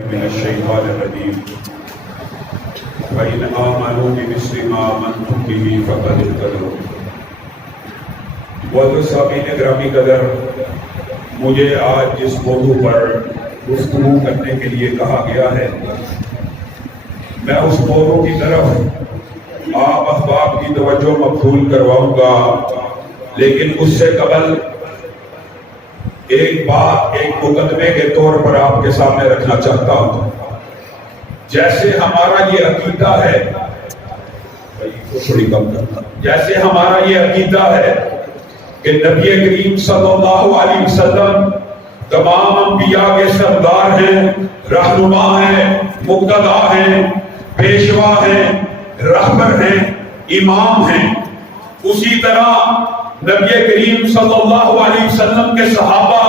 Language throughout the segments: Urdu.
من الشیطان الرجیم فإن آمنوا بمثل ما آمنتم به فقد اهتدوا۔ سامعین گرامی قدر، مجھے آج جس موضوع پر گفتگو کرنے کے لیے کہا گیا ہے، میں اس موضوع کی طرف آپ احباب کی توجہ مبذول کرواؤں گا، لیکن اس سے قبل ایک بات ایک مقدمے کے طور پر آپ کے سامنے رکھنا چاہتا ہوں۔ جیسے ہمارا یہ عقیدہ ہے، جیسے ہمارا یہ عقیدہ ہے کہ نبی کریم صلی اللہ علیہ وسلم تمام انبیاء کے سردار ہیں، رہنما ہیں، مقتدا ہیں، پیشوا ہیں، رہبر ہیں، امام ہیں، اسی طرح نبی کریم صلی اللہ علیہ وسلم کے صحابہ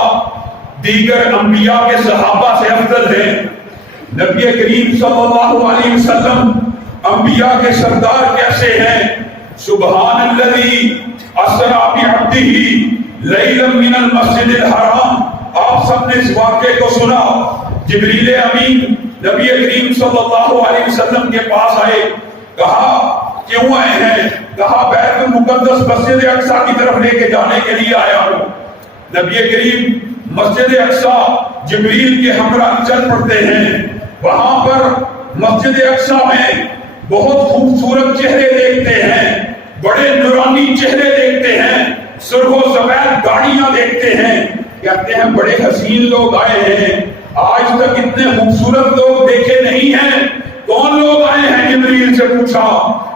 دیگر انبیاء کے صحابہ سے افضل ہیں۔ نبی کریم صلی اللہ علیہ وسلم انبیاء کے سردار کیسے ہیں؟ سبحان الذی اسری بعبدہ لیلا من المسجد الحرام۔ آپ سب نے اس واقعے کو سنا۔ جبریل امین نبی کریم صلی اللہ علیہ وسلم کے پاس آئے، کہا کیوں آئے ہیں؟ کہا بیت المقدس مسجد اقصی کی طرف لے کے جانے کے لیے آیا ہوں۔ نبی کریم مسجد اقصی جبریل کے ہمراہ چل پڑتے ہیں۔ وہاں پر مسجد اقصی میں بہت خوبصورت چہرے دیکھتے ہیں، بڑے نورانی چہرے دیکھتے ہیں، سرخ و سفید گاڑیاں دیکھتے ہیں، کہتے ہیں بڑے حسین لوگ آئے ہیں، آج تک اتنے خوبصورت لوگ دیکھے نہیں ہیں، کون لوگ آئے ہیں؟ جبریل سے پوچھا۔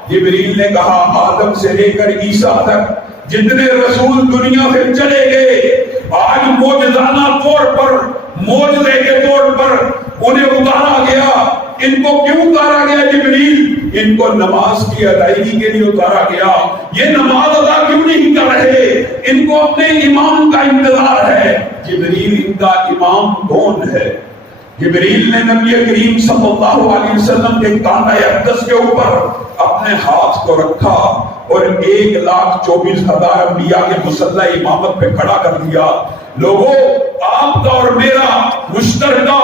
جبریل نے کہا آدم سے لے کر عیسیٰ تک جتنے رسول دنیا سے چلے گئے، آج معجزانہ طور پر، معجزے کے طور پر انہیں اتارا گیا۔ ان کو کیوں اتارا گیا جبریل؟ ان کو نماز کی ادائیگی کے لیے اتارا گیا۔ یہ نماز ادا کیوں نہیں کر رہے؟ ان کو اپنے امام کا انتظار ہے۔ جبریل ان کا امام کون ہے؟ جبریل نے نبی کریم صلی اللہ علیہ وسلم کے کانٹہ اقدس کے اوپر اپنے ہاتھ کو رکھا اور 1,24,000 انبیاء کے مسلح امامت پہ کھڑا کر دیا۔ لوگوں، آپ کا اور میرا مشترکہ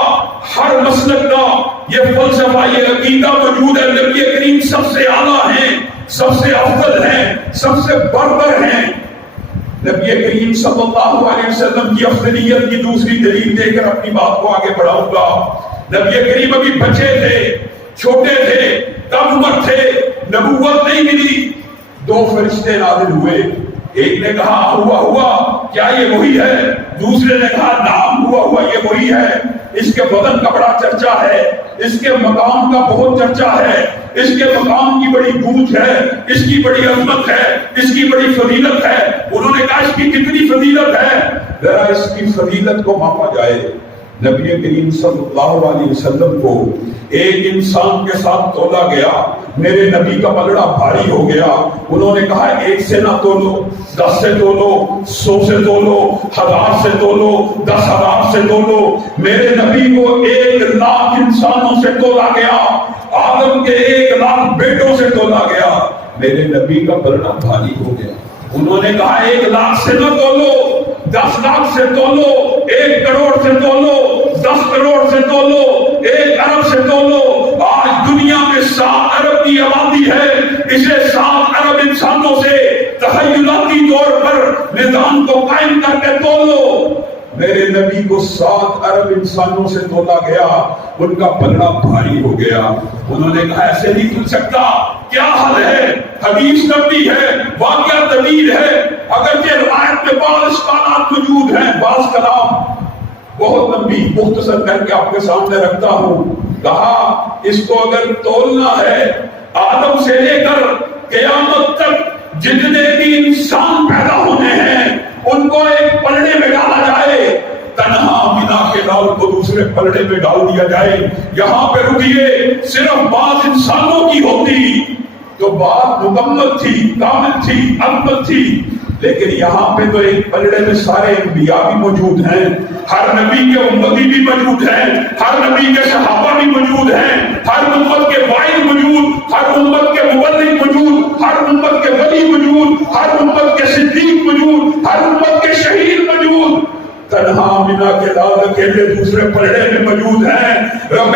ہر مسلک کا یہ فلسفہ، یہ عقیدہ موجود ہے۔ نبی کریم سب سے اعلیٰ ہیں، سب سے افضل ہیں، سب سے برتر ہیں۔ نبی کریم صلی اللہ علیہ وسلم کی افضلیت کی دوسری دلیل دے کر اپنی بات کو آگے بڑھاؤں گا۔ نبی کریم ابھی بچے تھے، چھوٹے تھے، کم عمر تھے، نبوت نہیں ملی۔ 2 فرشتے نازل ہوئے، ایک نے کہا ہوا کیا یہ وہی ہے؟ دوسرے نے کہا نام ہوا یہ وہی ہے۔ اس کے بدن کا بڑا چرچا ہے، اس کے مقام کا بہت چرچا ہے، اس کے مقام کی بڑی گونج ہے، اس کی بڑی عظمت ہے، اس کی بڑی فضیلت ہے۔ انہوں نے کہا اس کی کتنی فضیلت ہے؟ ذرا اس کی فضیلت کو ماپا جائے۔ نبی کریم صلی اللہ علیہ وسلم کو ایک انسان کے ساتھ تولا گیا، میرے نبی کا پلڑا بھاری ہو گیا۔ انہوں نے کہا 1 سے نہ تولو، 10 سے تولو، 100 سے تولو، 1000 سے تولو، 10,000 سے تولو۔ میرے نبی کو 1,00,000 انسانوں سے تولا گیا، آدم کے 1,00,000 بیٹوں سے تولا گیا۔ میرے نبی کا پلڑا بھاری ہو گیا۔ انہوں نے کہا 1,00,000 سے نہ تولو، 10,00,000 سے تولو، 1 کروڑ سے تولو، 10 کروڑ سے تولو، 1 ارب سے تولو۔ آج دنیا میں 7 ارب کی آبادی ہے، اسے 7 ارب انسانوں سے تخیلاتی طور پر نظام کو قائم کر کے تولو۔ میرے نبی کو 7 ارب انسانوں سے تولا گیا، ان کا پلڑا بھاری ہو گیا۔ انہوں نے کہا ایسے نہیں چل سکتا، کیا حل ہے؟ حدیث نبی ہے، واقعہ طویل ہے، اگرچہ روایت میں بعض اشکالات موجود ہیں، بعض کلام بہت لمبی، مختصر کر کے آپ کے سامنے رکھتا ہوں۔ کہا اس کو اگر تولنا ہے، آدم سے لے کر قیامت تک جتنے بھی انسان پیدا ہونے ہیں ان کو ایک پلڑے میں ڈالا جائے، تنہا بنا کے ڈال کو دوسرے پلڑے میں ڈال دیا جائے۔ یہاں پہ رکیے، صرف بعض انسانوں کی ہوتی تو بات مکمل تھی، کامل تھی، اکمل تھی، لیکن یہاں پہ تو ایک پلڑے میں سارے انبیاء بھی موجود ہیں، ہر نبی کے امتی بھی موجود ہیں، ہر نبی کے صحابہ بھی موجود ہیں، ہر امت کے واعظ موجود، ہر امت کے مبلغ موجود، ہر امت کے ولی موجود، ہر امت کے صدیق موجود، ہر امت کے شہید موجود۔ تنہا بنا کے لال اکیلے دوسرے پلڑے میں موجود ہیں۔ رب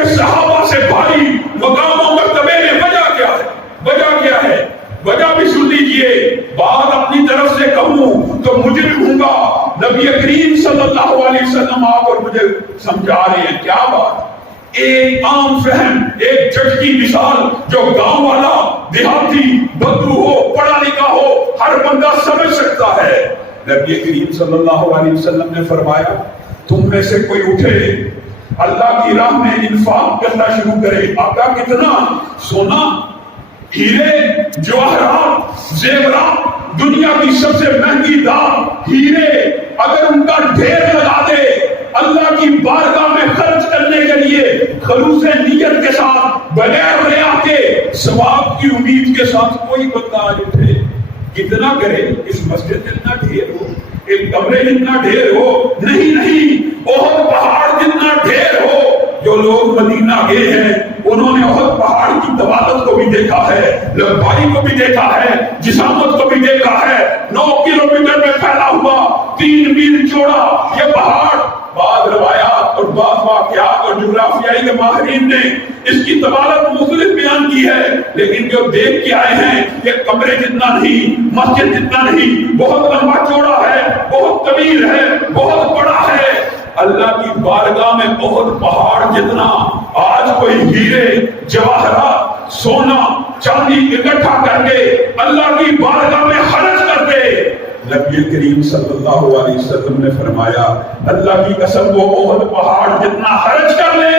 کے صحابہ سے بھاری مقام و مرتبے میں وجہ کیا ہے؟ وجہ کیا ہے؟ وجہ بھی سن لیجئے. بات اپنی طرف سے کہوں تو مجرم ہوں گا. نبی کریم صلی اللہ علیہ وسلم آپ اور مجھے سمجھا رہے ہیں. کیا بات؟ ایک عام فہم، ایک جج کی مثال جو گاؤں والا، دیہاتی، بدو ہو، پڑھا لکھا ہو، ہر بندہ سمجھ سکتا ہے. نبی کریم صلی اللہ علیہ وسلم نے فرمایا تم میں سے کوئی اٹھے اللہ کی راہ میں انفاق کرنا شروع کرے. آقا کتنا؟ سونا، ہیرے، جواہرات، زیورات، دنیا کی سب سے مہنگی دار ہیرے اگر ان کا ڈھیر لگا دے اللہ کی بارگاہ میں خرچ کرنے کے لیے خلوص نیت کے ساتھ، بغیر ریا کے، ثواب کی امید کے ساتھ کوئی بندہ آج اٹھے، کتنا کرے؟ اس مسجد جتنا ڈھیر ہو، ایک کمرے جتنا ڈھیر ہو، نہیں، بہت پہاڑ جتنا ڈھیر ہو. جو لوگ مدینہ گئے ہیں انہوں نے احد پہاڑ کی طوالت کو بھی دیکھا ہے، لمبائی کو بھی دیکھا ہے، جسامت کو بھی دیکھا ہے. 9 کلومیٹر میں پھیلا ہوا، 3 میل چوڑا یہ پہاڑ. بعض روایات اور بعض واقعات اور جغرافیائی کے ماہرین نے اس کی طوالت مختلف بیان کی ہے، لیکن جو دیکھ کے آئے ہیں یہ کمرے جتنا نہیں، مسجد جتنا نہیں، بہت لمبا چوڑا ہے، بہت طویل ہے، بہت بڑا ہے. اللہ کی بارگاہ میں بہت پہاڑ جتنا آج کوئی ہیرے، جواہرات، سونا، چاندی اکٹھا کر کے اللہ کی بارگاہ میں خرچ کر دے. نبی کریم صلی اللہ علیہ وسلم نے فرمایا اللہ کی قسم وہ احد پہاڑ جتنا خرچ کر لے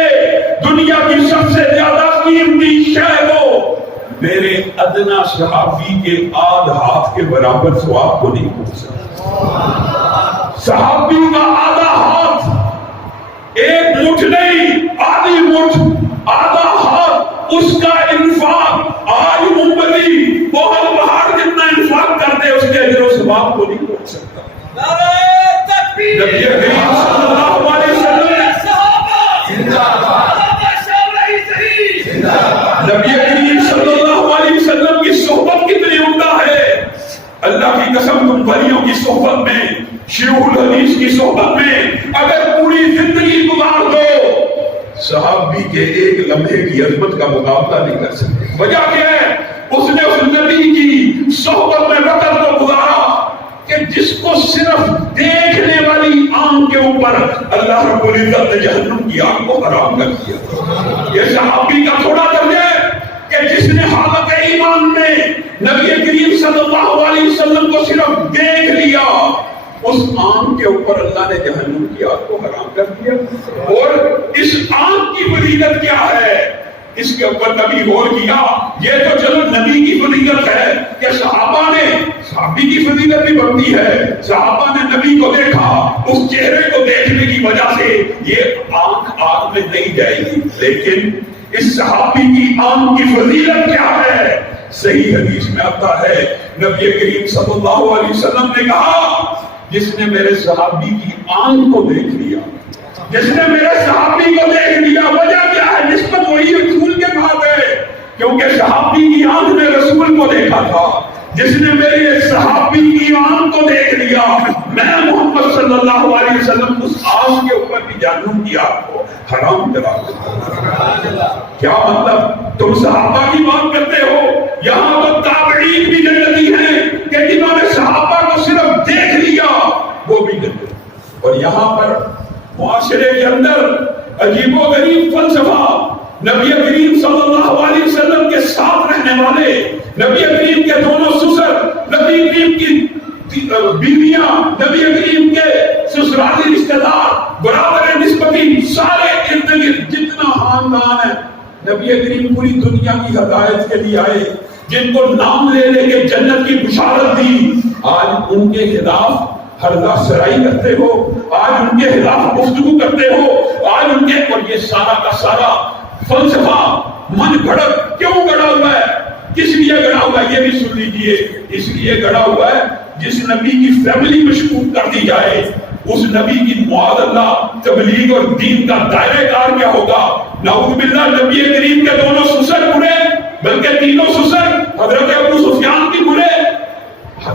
دنیا کی سب سے زیادہ قیمتی شے کو میرے ادنا صحابی کے آدھ ہاتھ کے برابر ثواب کو نہیں پہنچ سکتا. صحابی کا آدھا ہاتھ، ایک مٹھ نہیں، آدھی مٹھ، آدھا ہاتھ، اس کا انفاق آج امتی بہت پہاڑ جتنا انفاق کر دے اس کے اجر و ثواب کو نہیں پہنچ سکتا. نبی کریم صلی اللہ علیہ وسلم، نبی کریم صلی اللہ علیہ وسلم کی صحبت کتنی عمدہ ہے. اللہ کی قسم تم ولیوں کی صحبت میں، شیوخ الحدیث کی صحبت میں اگر پوری زندگی گزار دو صحابی کے ایک لمحے کی عظمت کا مقابلہ نہیں کر سکتے. وجہ کیا ہے؟ اس نے اس نبی کی صحبت میں وقت کو گزارا کہ جس کو صرف دیکھنے والی آنکھ کے اوپر اللہ رب العزت نے جہنم کی آنکھ کو حرام کر دیا. یہ صحابی کا تھوڑا درجہ ہے کہ جس نے حالت ایمان میں نبی کریم صلی اللہ علیہ وسلم کو صرف دیکھ لیا اس آنکھ کے اوپر اللہ نے جہنم کی آگ کو حرام کر دیا. اور اس آنکھ کی فضیلت کیا ہے اس کے اوپر کبھی غور کیا؟ یہ تو چلو نبی کی فضیلت ہے کہ صحابی کی فضیلت بھی بنتی ہے. صحابہ نے نبی کو دیکھا، اس چہرے کو دیکھنے کی وجہ سے یہ آنکھ آگ میں نہیں جائے گی. لیکن اس صحابی کی آنکھ کی فضیلت کیا ہے؟ صحیح حدیث میں آتا ہے نبی کریم صلی اللہ علیہ وسلم نے کہا جس نے میرے صحابی کی آنکھ کو دیکھ لیا، جس نے میرے صحابی کو دیکھ لیا. وجہ کیا ہے؟ نسبت وہی رسول کے ساتھ ہے کیونکہ صحابی کی آنکھ نے رسول کو دیکھا تھا. جس نے میرے صحابی کی آنکھ کو دیکھ لیا میں محمد صلی اللہ علیہ وسلم اس آنکھ کے اوپر بھی جہنم کی آگ کو حرام کرا دیا. کیا مطلب؟ تم صحابہ کی بات کرتے ہو، یہاں تو تابعین بھی جنتی ہیں کہ جنہوں نے صحابہ کو صرف دیکھ لیا وہ بھی جنتی. اور یہاں پر معاشرے کے اندر عجیب و غریب فلسفہ، نبی کریم صلی اللہ علیہ وسلم کے ساتھ رہنے والے، نبی کریم کے دونوں سسر، نبی کریم کی بیویاں، نبی کریم کے سسرالی رشتہ دار، برادر نسبتی، سارے ارد گرد جتنا خاندان ہے نبی کریم پوری دنیا کی ہدایت کے لیے آئے، جن کو نام لے لے کے جنت کی بشارت دی. آج ان کے خلاف ہرگاہ سرائی کرتے ہو، آج ان کے خلاف گفتگو کرتے ہو، آج ان کے، اور یہ سارا کا سارا فلسفہ من گھڑت کیوں گڑا ہوا ہے؟ کس لیے گڑا ہوا ہے یہ بھی سن لیجئے. اس لیے گڑا ہوا ہے جس نبی کی فیملی مشکوک کر دی جائے اس نبی کی معاذ اللہ تبلیغ اور دین کا دائرہ کار کیا ہوگا. نعوذ باللہ نبی کریم کے دونوں سسر برے، بلکہ تینوں سسر حضرت ابو سفیان بھی برے،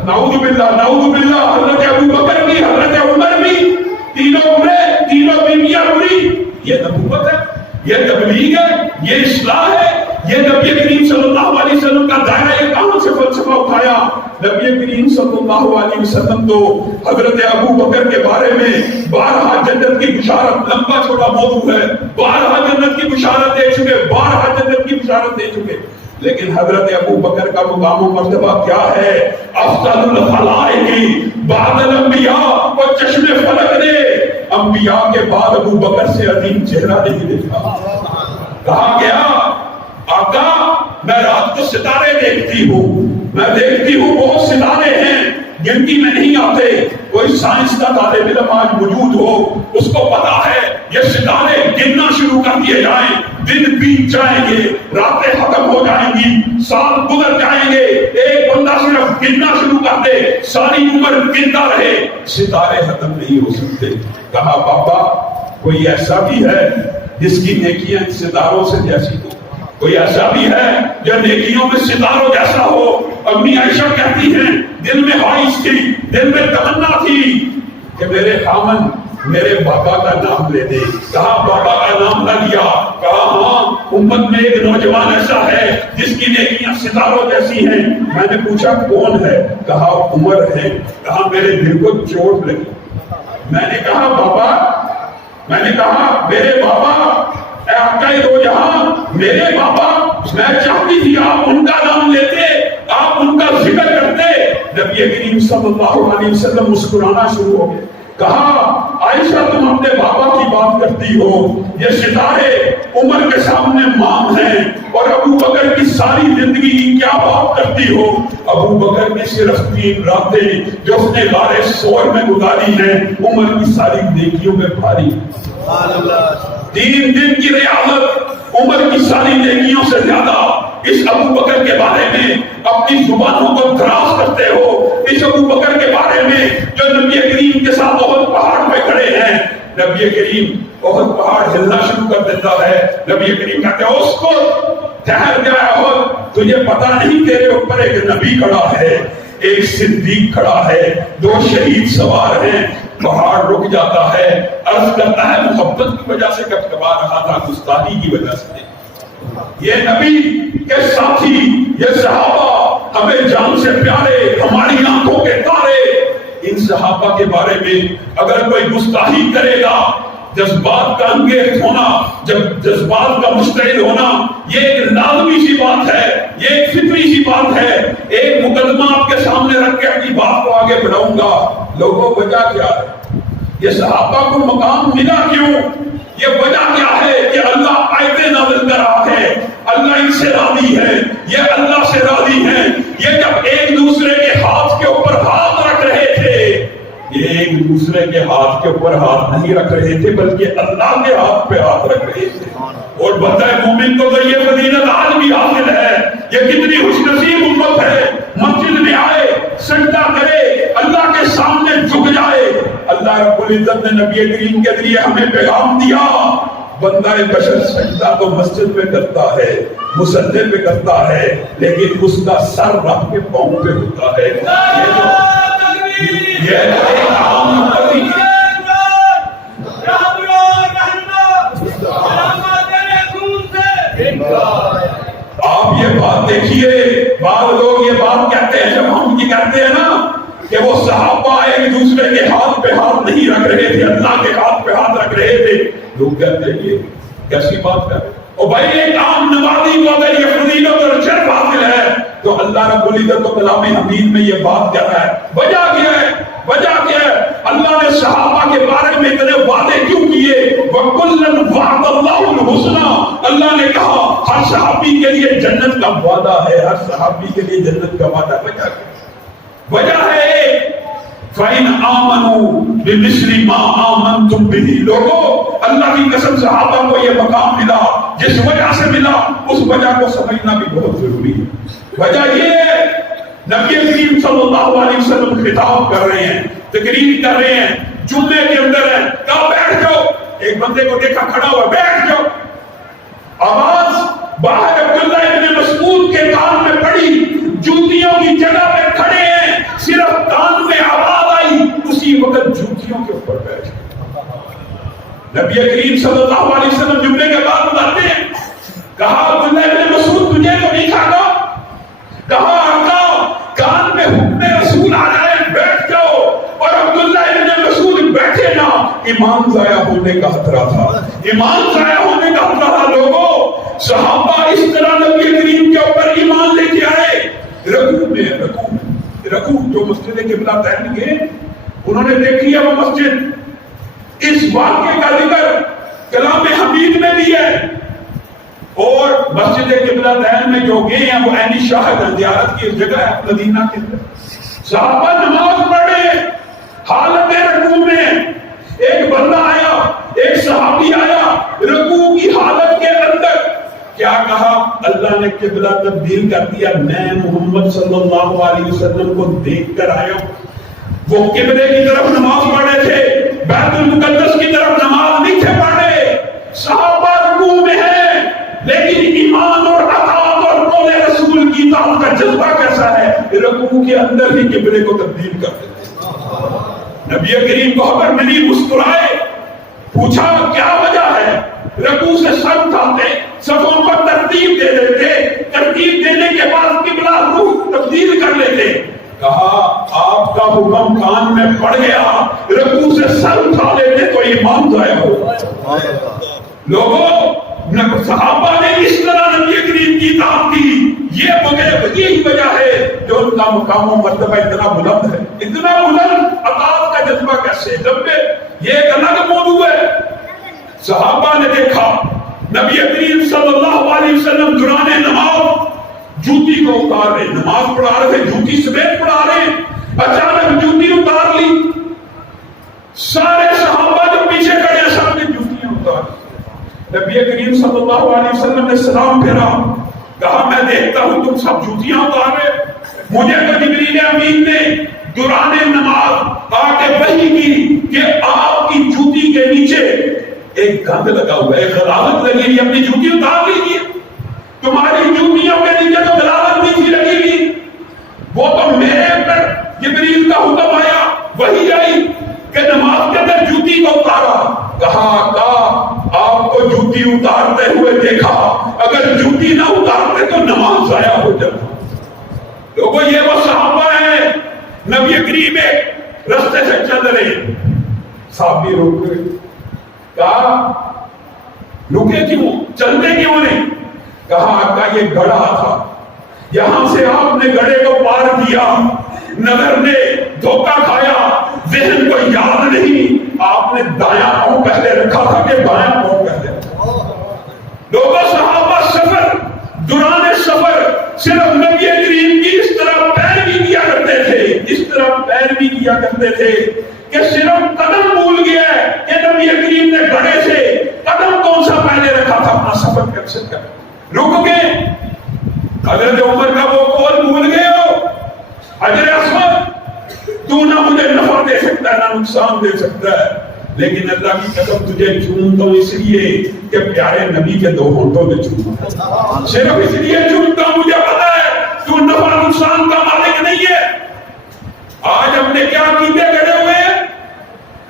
نعوذ باللہ حضرت ابو بکر بھی، حضرت عمر بھی، تینوں برے، تینوں بیویاں بری. یہ نبوت ہے، یہ تبلیغ ہے، یہ اصلاح ہے، یہ نبی کریم صلی اللہ علیہ وسلم کا دائرہ یہ کہاں سے فلسفہ اٹھایا؟ نبی کریم صلی اللہ علیہ وسلم تو حضرت ابو بکر کے بارے میں 12 جنت کی بشارت، لمبا چھوٹا موضوع ہے، 12 جنت کی بشارت دے چکے، 12 جنت کی بشارت دے چکے، لیکن حضرت ابو بکر کا مقام و مرتبہ کیا ہے؟ افضل الخلائق بعد الانبیاء، اور چشم فلک نے انبیاء کے بعد ابو بکر سے عظیم چہرہ نہیں دیکھا۔ کہا گیا آقا میں رات کو ستارے دیکھتی ہوں، میں دیکھتی ہوں بہت ستارے ہیں، گنتی میں نہیں آتے، کوئی سائنس کا طالب علم آج موجود ہو، اس کو پتا ہے یہ ستارے گننا شروع کر دیے جائیں، دن بیت جائیں گے، راتیں ختم ہو جائیں گی، سال گزر جائیں گے، ایک بندہ صرف گننا شروع کر دے، ساری عمر گنتا رہے، ستارے ختم نہیں ہو سکتے۔ کہا بابا کوئی ایسا بھی ہے جس کی نیکیاں ان ستاروں سے جیسی ہو؟ کوئی ایسا بھی ہے جو نیکیوں میں ستاروں جیسا ہو؟ امی عائشہ کہتی ہیں دل میں خواہش تھی، دل میں تمنا تھی کہ میرے خامن میرے بابا کا نام لے دے۔ کہا بابا کا نام نہ لیا، کہا ہاں امت میں ایک نوجوان ایسا ہے جس کی نیکیاں ستاروں جیسی ہیں۔ میں نے پوچھا کون ہے؟ کہا عمر ہے۔ کہا میرے دل کو چوٹ لگی۔ میں نے کہا بابا، میں نے کہا میرے بابا، اے آقا دو جہاں میرے بابا، میں چاہتی تھی آپ ان کا نام لیتے، آپ ان کا ذکر کرتے۔ نبی کریم صلی اللہ علیہ وسلم مسکرانا شروع ہو گئے۔ کہا عائشہ تم اپنے بابا کی بات کرتی ہو، یہ ستارے عمر کے سامنے مام ہیں، اور ابو بکر کی ساری زندگی کی کیا بات کرتی ہو؟ ابو بکر کی صرف 3 راتیں جو اس نے غار ثور میں گزاری ہیں، عمر کی ساری نیکیوں میں بھاری۔ 3 دن کی ریاضت عمر کی ساری نیکیوں سے زیادہ۔ اس ابو بکر کے بارے میں اپنی زبانوں کو دراز کرتے ہو، اس ابو بکر کے بارے میں جو نبی کریم کے ساتھ بہت پہاڑ پہ کھڑے ہیں، نبی کریم بہت پہاڑ ہلنا شروع کر دیتا ہے۔ نبی کریم کہتے ہیں اس کو ٹھہر گیا ہو، تجھے پتا نہیں تیرے اوپر ایک نبی کھڑا ہے، ایک صدیق کھڑا ہے، 2 شہید سوار ہیں۔ پہاڑ رک جاتا ہے، عرض کرتا ہے محبت کی وجہ سے کبکبا رہا تھا، گستاخی کی وجہ سے۔ یہ نبی کے ساتھی، یہ صحابہ ہمیں جان سے پیارے، ہماری آنکھوں کے تارے، ان صحابہ کے بارے میں اگر کوئی گستاخی کرے گا، جذبات کا انگیز ہونا، جب جذبات کا مشتعل ہونا، یہ ایک لازمی سی بات ہے، یہ ایک فطری سی بات ہے۔ ایک مقدمہ آپ کے سامنے رکھ کے اپنی بات کو آگے بڑھاؤں گا۔ لوگوں وجہ کیا ہے؟ یہ صحابہ کو مقام ملا کیوں؟ یہ وجہ کیا ہے کہ اللہ آیتیں نازل کر رہا ہے، اللہ ان سے راضی ہے، یہ اللہ سے راضی ہیں۔ یہ جب ایک دوسرے کے ہاتھ کے اوپر ہاتھ رکھ رہے تھے، یہ ایک دوسرے کے ہاتھ کے اوپر ہاتھ نہیں رکھ رہے تھے، بلکہ اللہ کے ہاتھ پہ ہاتھ رکھ رہے تھے۔ اور بندہ مومن کو تو یہ فضیلت آج بھی حاصل ہے۔ یہ کتنی خوش نصیب امت ہے، مسجد میں آئے، سجدہ کرے، اللہ کے سامنے جھک جائے۔ اللہ رب العزت نے نبی کریم کے ذریعے ہمیں پیغام دیا، بندہ بشر سجدہ تو مسجد میں کرتا ہے، مصلی پہ کرتا ہے، لیکن اس کا سر رب کے پاؤں پہ ہوتا ہے۔ یہ آپ یہ بات دیکھیے، بعض لوگ یہ بات کہتے ہیں، جب ہم یہ کہتے ہیں نا کہ وہ صحابہ ایک دوسرے کے ہاتھ پہ ہاتھ نہیں رکھ رہے تھے، اللہ کے ہاتھ پہ ہاتھ رکھ رہے تھے، لوگ کہتے ہیں یہ کیسی بات کر رہے ہیں؟ اور بھائی ایک عام نمازی کو اگر یہ فضیلت اور شرف حاصل ہے تو اللہ رب العزت و کلام حمید میں یہ بات کہہ رہا ہے۔ وجہ کیا ہے؟ وجہ کیا ہے؟ اللہ نے صحابہ کے بارے میں اتنے وعدے کیوں کیے؟ وَكُلًّا وَعَدَ اللَّهُ الْحُسْنَى، اللہ نے کہا ہر صحابی کے لیے جنت کا وعدہ ہے، ہر صحابی کے لیے جنت کا وعدہ۔ وجہ کیا؟ وجہ ہے فَإِنْ آمَنُوا بِمِثْلِ مَا آمَنْتُمْ بِهِ، لوگوں اللہ کی قسم صحابہ کو یہ مقام ملا، جس وجہ سے ملا اس وجہ کو سمجھنا بھی بہت ضروری ہے۔ وجہ یہ ہے نبی کریم صلی اللہ علیہ وسلم خطاب کر رہے ہیں، تقریر کر رہے ہیں، جمعے کے اندر ہے، کہا بیٹھ جاؤ، ایک بندے کو دیکھا کھڑا ہوا، بیٹھ جاؤ۔ آواز باہر عبداللہ ابن مسعود کے کان میں پڑی، جوتیوں کی جگہ پہ کھڑے ہیں، صرف کان میں آواز آئی، اسی وقت جوتیوں کے اوپر بیٹھ گئے۔ نبی کریم صلی اللہ علیہ وسلم جمعے کے بعد بتاتے ہیں، کہا عبداللہ ابن مسعود تجھے تو نہیں کھانا، کہا آقا کان میں حکم رسول آ جائے بیٹھ جاؤ، اور عبداللہ ابن مسعود بیٹھے نا، ایمان ضائع ہونے کا خطرہ تھا، ایمان ضائع ہونے کا خطرہ تھا۔ لوگوں صحابہ اس طرح نبی کریم کے اوپر ایمان لے کے آئے، رکوع جو مسجد قبلہ تین گئے، انہوں نے دیکھی ہے وہ مسجد، اس واقعے کا ذکر کلام حمید میں بھی ہے، اور مسجد قبلہ تین میں جو گئے ہیں وہ عینی شاہد زیارت کی جگہ ہے مدینہ کے اندر۔ صحابہ نماز پڑھے حالت رکوع میں، ایک بندہ آیا، ایک صحابی آیا رکوع کی حالت کے اندر، کیا کہا؟ اللہ نے قبلہ تبدیل کر دیا، میں محمد صلی اللہ علیہ وسلم کو دیکھ کر آیا ہوں۔ وہ قبلے کی طرف نماز پڑھے تھے، بیت المقدس کی طرف نماز نہیں تھے پڑھے۔ صحابہ رکوع میں ہیں، لیکن ایمان اور اطاعت اور قول رسول کی اطاعت کا جذبہ کیسا ہے؟ رکوع کے اندر ہی قبلے کو تبدیل کر دیتے۔ نبی کریم کو خبر ملی، مسکرائے، پوچھا کیا وجہ ہے؟ رکوع سے سر اٹھاتے، صفوں پر ترتیب دے دیتے، ترتیب دینے کے بعد قبلہ رخ تبدیل کر لیتے۔ کہا آپ کا حکم کان میں پڑ گیا، رکوع سے سر اٹھا لیتے تو ایمان ضائع ہو۔ لوگوں صحابہ نے اس طرح نبی کریم کی اطاعت کی، یہی وجہ ہے جو ان کا مقام و مرتبہ اتنا بلند ہے، اتنا بلند۔ اطاعت کا جذبہ کیسے؟ جب یہ ایک الگ موضوع ہے۔ صحابہ نے دیکھا نبی کریم صلی اللہ علیہ وسلم دوران نماز جوتی کو اتار رہے، نماز پڑھا رہے تھے، جوتی سمیت پڑھا رہے، اچانک جوتی اتار لی۔ سارے صحابہ جو پیچھے کھڑے سب نے جوتیاں اتار لی۔ نبی کریم صلی اللہ علیہ وسلم نے سلام پھیرا، کہا میں دیکھتا ہوں تم سب جوتیاں اتار رہے، مجھے تو جبریل امین نے دوران نماز آ کے وحی کی کہ آپ کی جوتی کے نیچے ایک گند لگا ہوا ہے، ایک غلاظت لگی ہوئی، اپنی جوتی اتار لیجیے۔ تمہاری جوتیوں کے نیچے تو غلاظت نہیں تھی لگی ہوئی، وہ تو میرے پر جبریل کا حکم آیا، وحی آئی کہ نماز کے اندر جوتی کو اتارا۔ کہا آپ کو جوتی اتارتے ہوئے دیکھا، اگر جوتی نہ اتارتے تو نماز ضائع ہو جاتی۔ لوگوں یہ وہ صحابہ ہیں، نبی کریم رستے سے چل رہے، صحابی روک گئے، کہا رکے کیوں، چلتے کیوں نہیں؟ کہا آقا یہ گڑھا تھا، یہاں سے آپ نے گڑھے کو پار کیا، نظر نے دھوکہ کھایا، ذہن کو یاد نہیں، آپ نے دایاں پاؤں پہلے رکھا تھا کہ بایاں پاؤں پہلے رکھا۔ لوگوں صحابہ سفر، دوران سفر صرف نبی کریم کی اس طرح پیروی کیا کرتے تھے، اس طرح پیروی کیا کرتے تھے کہ صرف قدم بھول گیا ہے کہ نبی کریم نے گڑھے سے قدم کون سا پہلے رکھا تھا، اپنا سفر کیسے کر رک گئے۔ حضرت عمر کا وہ قول بھول گئے ہو، حجر اسود تو نہ مجھے نفع دے سکتا ہے نہ نقصان دے سکتا ہے، لیکن اللہ کی قسم تجھے چومتا ہوں اس لیے کہ پیارے نبی کے دو ہونٹوں میں چومتا، صرف اس لیے چومتا ہوں، مجھے پتا ہے تو نفع نقصان کا مالک نہیں ہے۔ آج ہم نے کیا عقیدے گڑے ہوئے ہیں،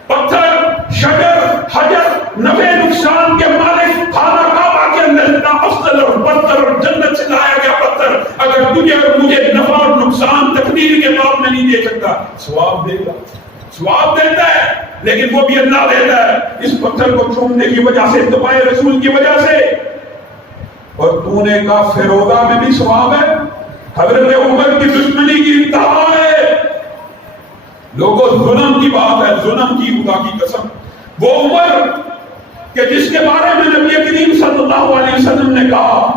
پتھر، شجر، حجر نفع نقصان کے مالک، خانہ کعبہ کے اندر اتنا افضل اور برتر اور جنت سے لایا گیا پتھر اگر تجھے اور مجھے نفع اور نقصان تقدیر کے بعد میں نہیں دے سکتا، ثواب دے گا، ثواب دیتا ہے، لیکن وہ بھی اللہ دیتا ہے اس پتھر کو چومنے کی وجہ سے، اتباع رسول کی وجہ سے۔ اور تو نے کہا فیروزہ میں بھی ثواب ہے، حضرت عمر کی دشمنی کی انتہا ہے۔ لوگوں ظلم کی بات ہے، ظلم کی، خدا کی قسم، وہ عمر کہ جس کے بارے میں نبی کریم صلی اللہ علیہ وسلم نے کہا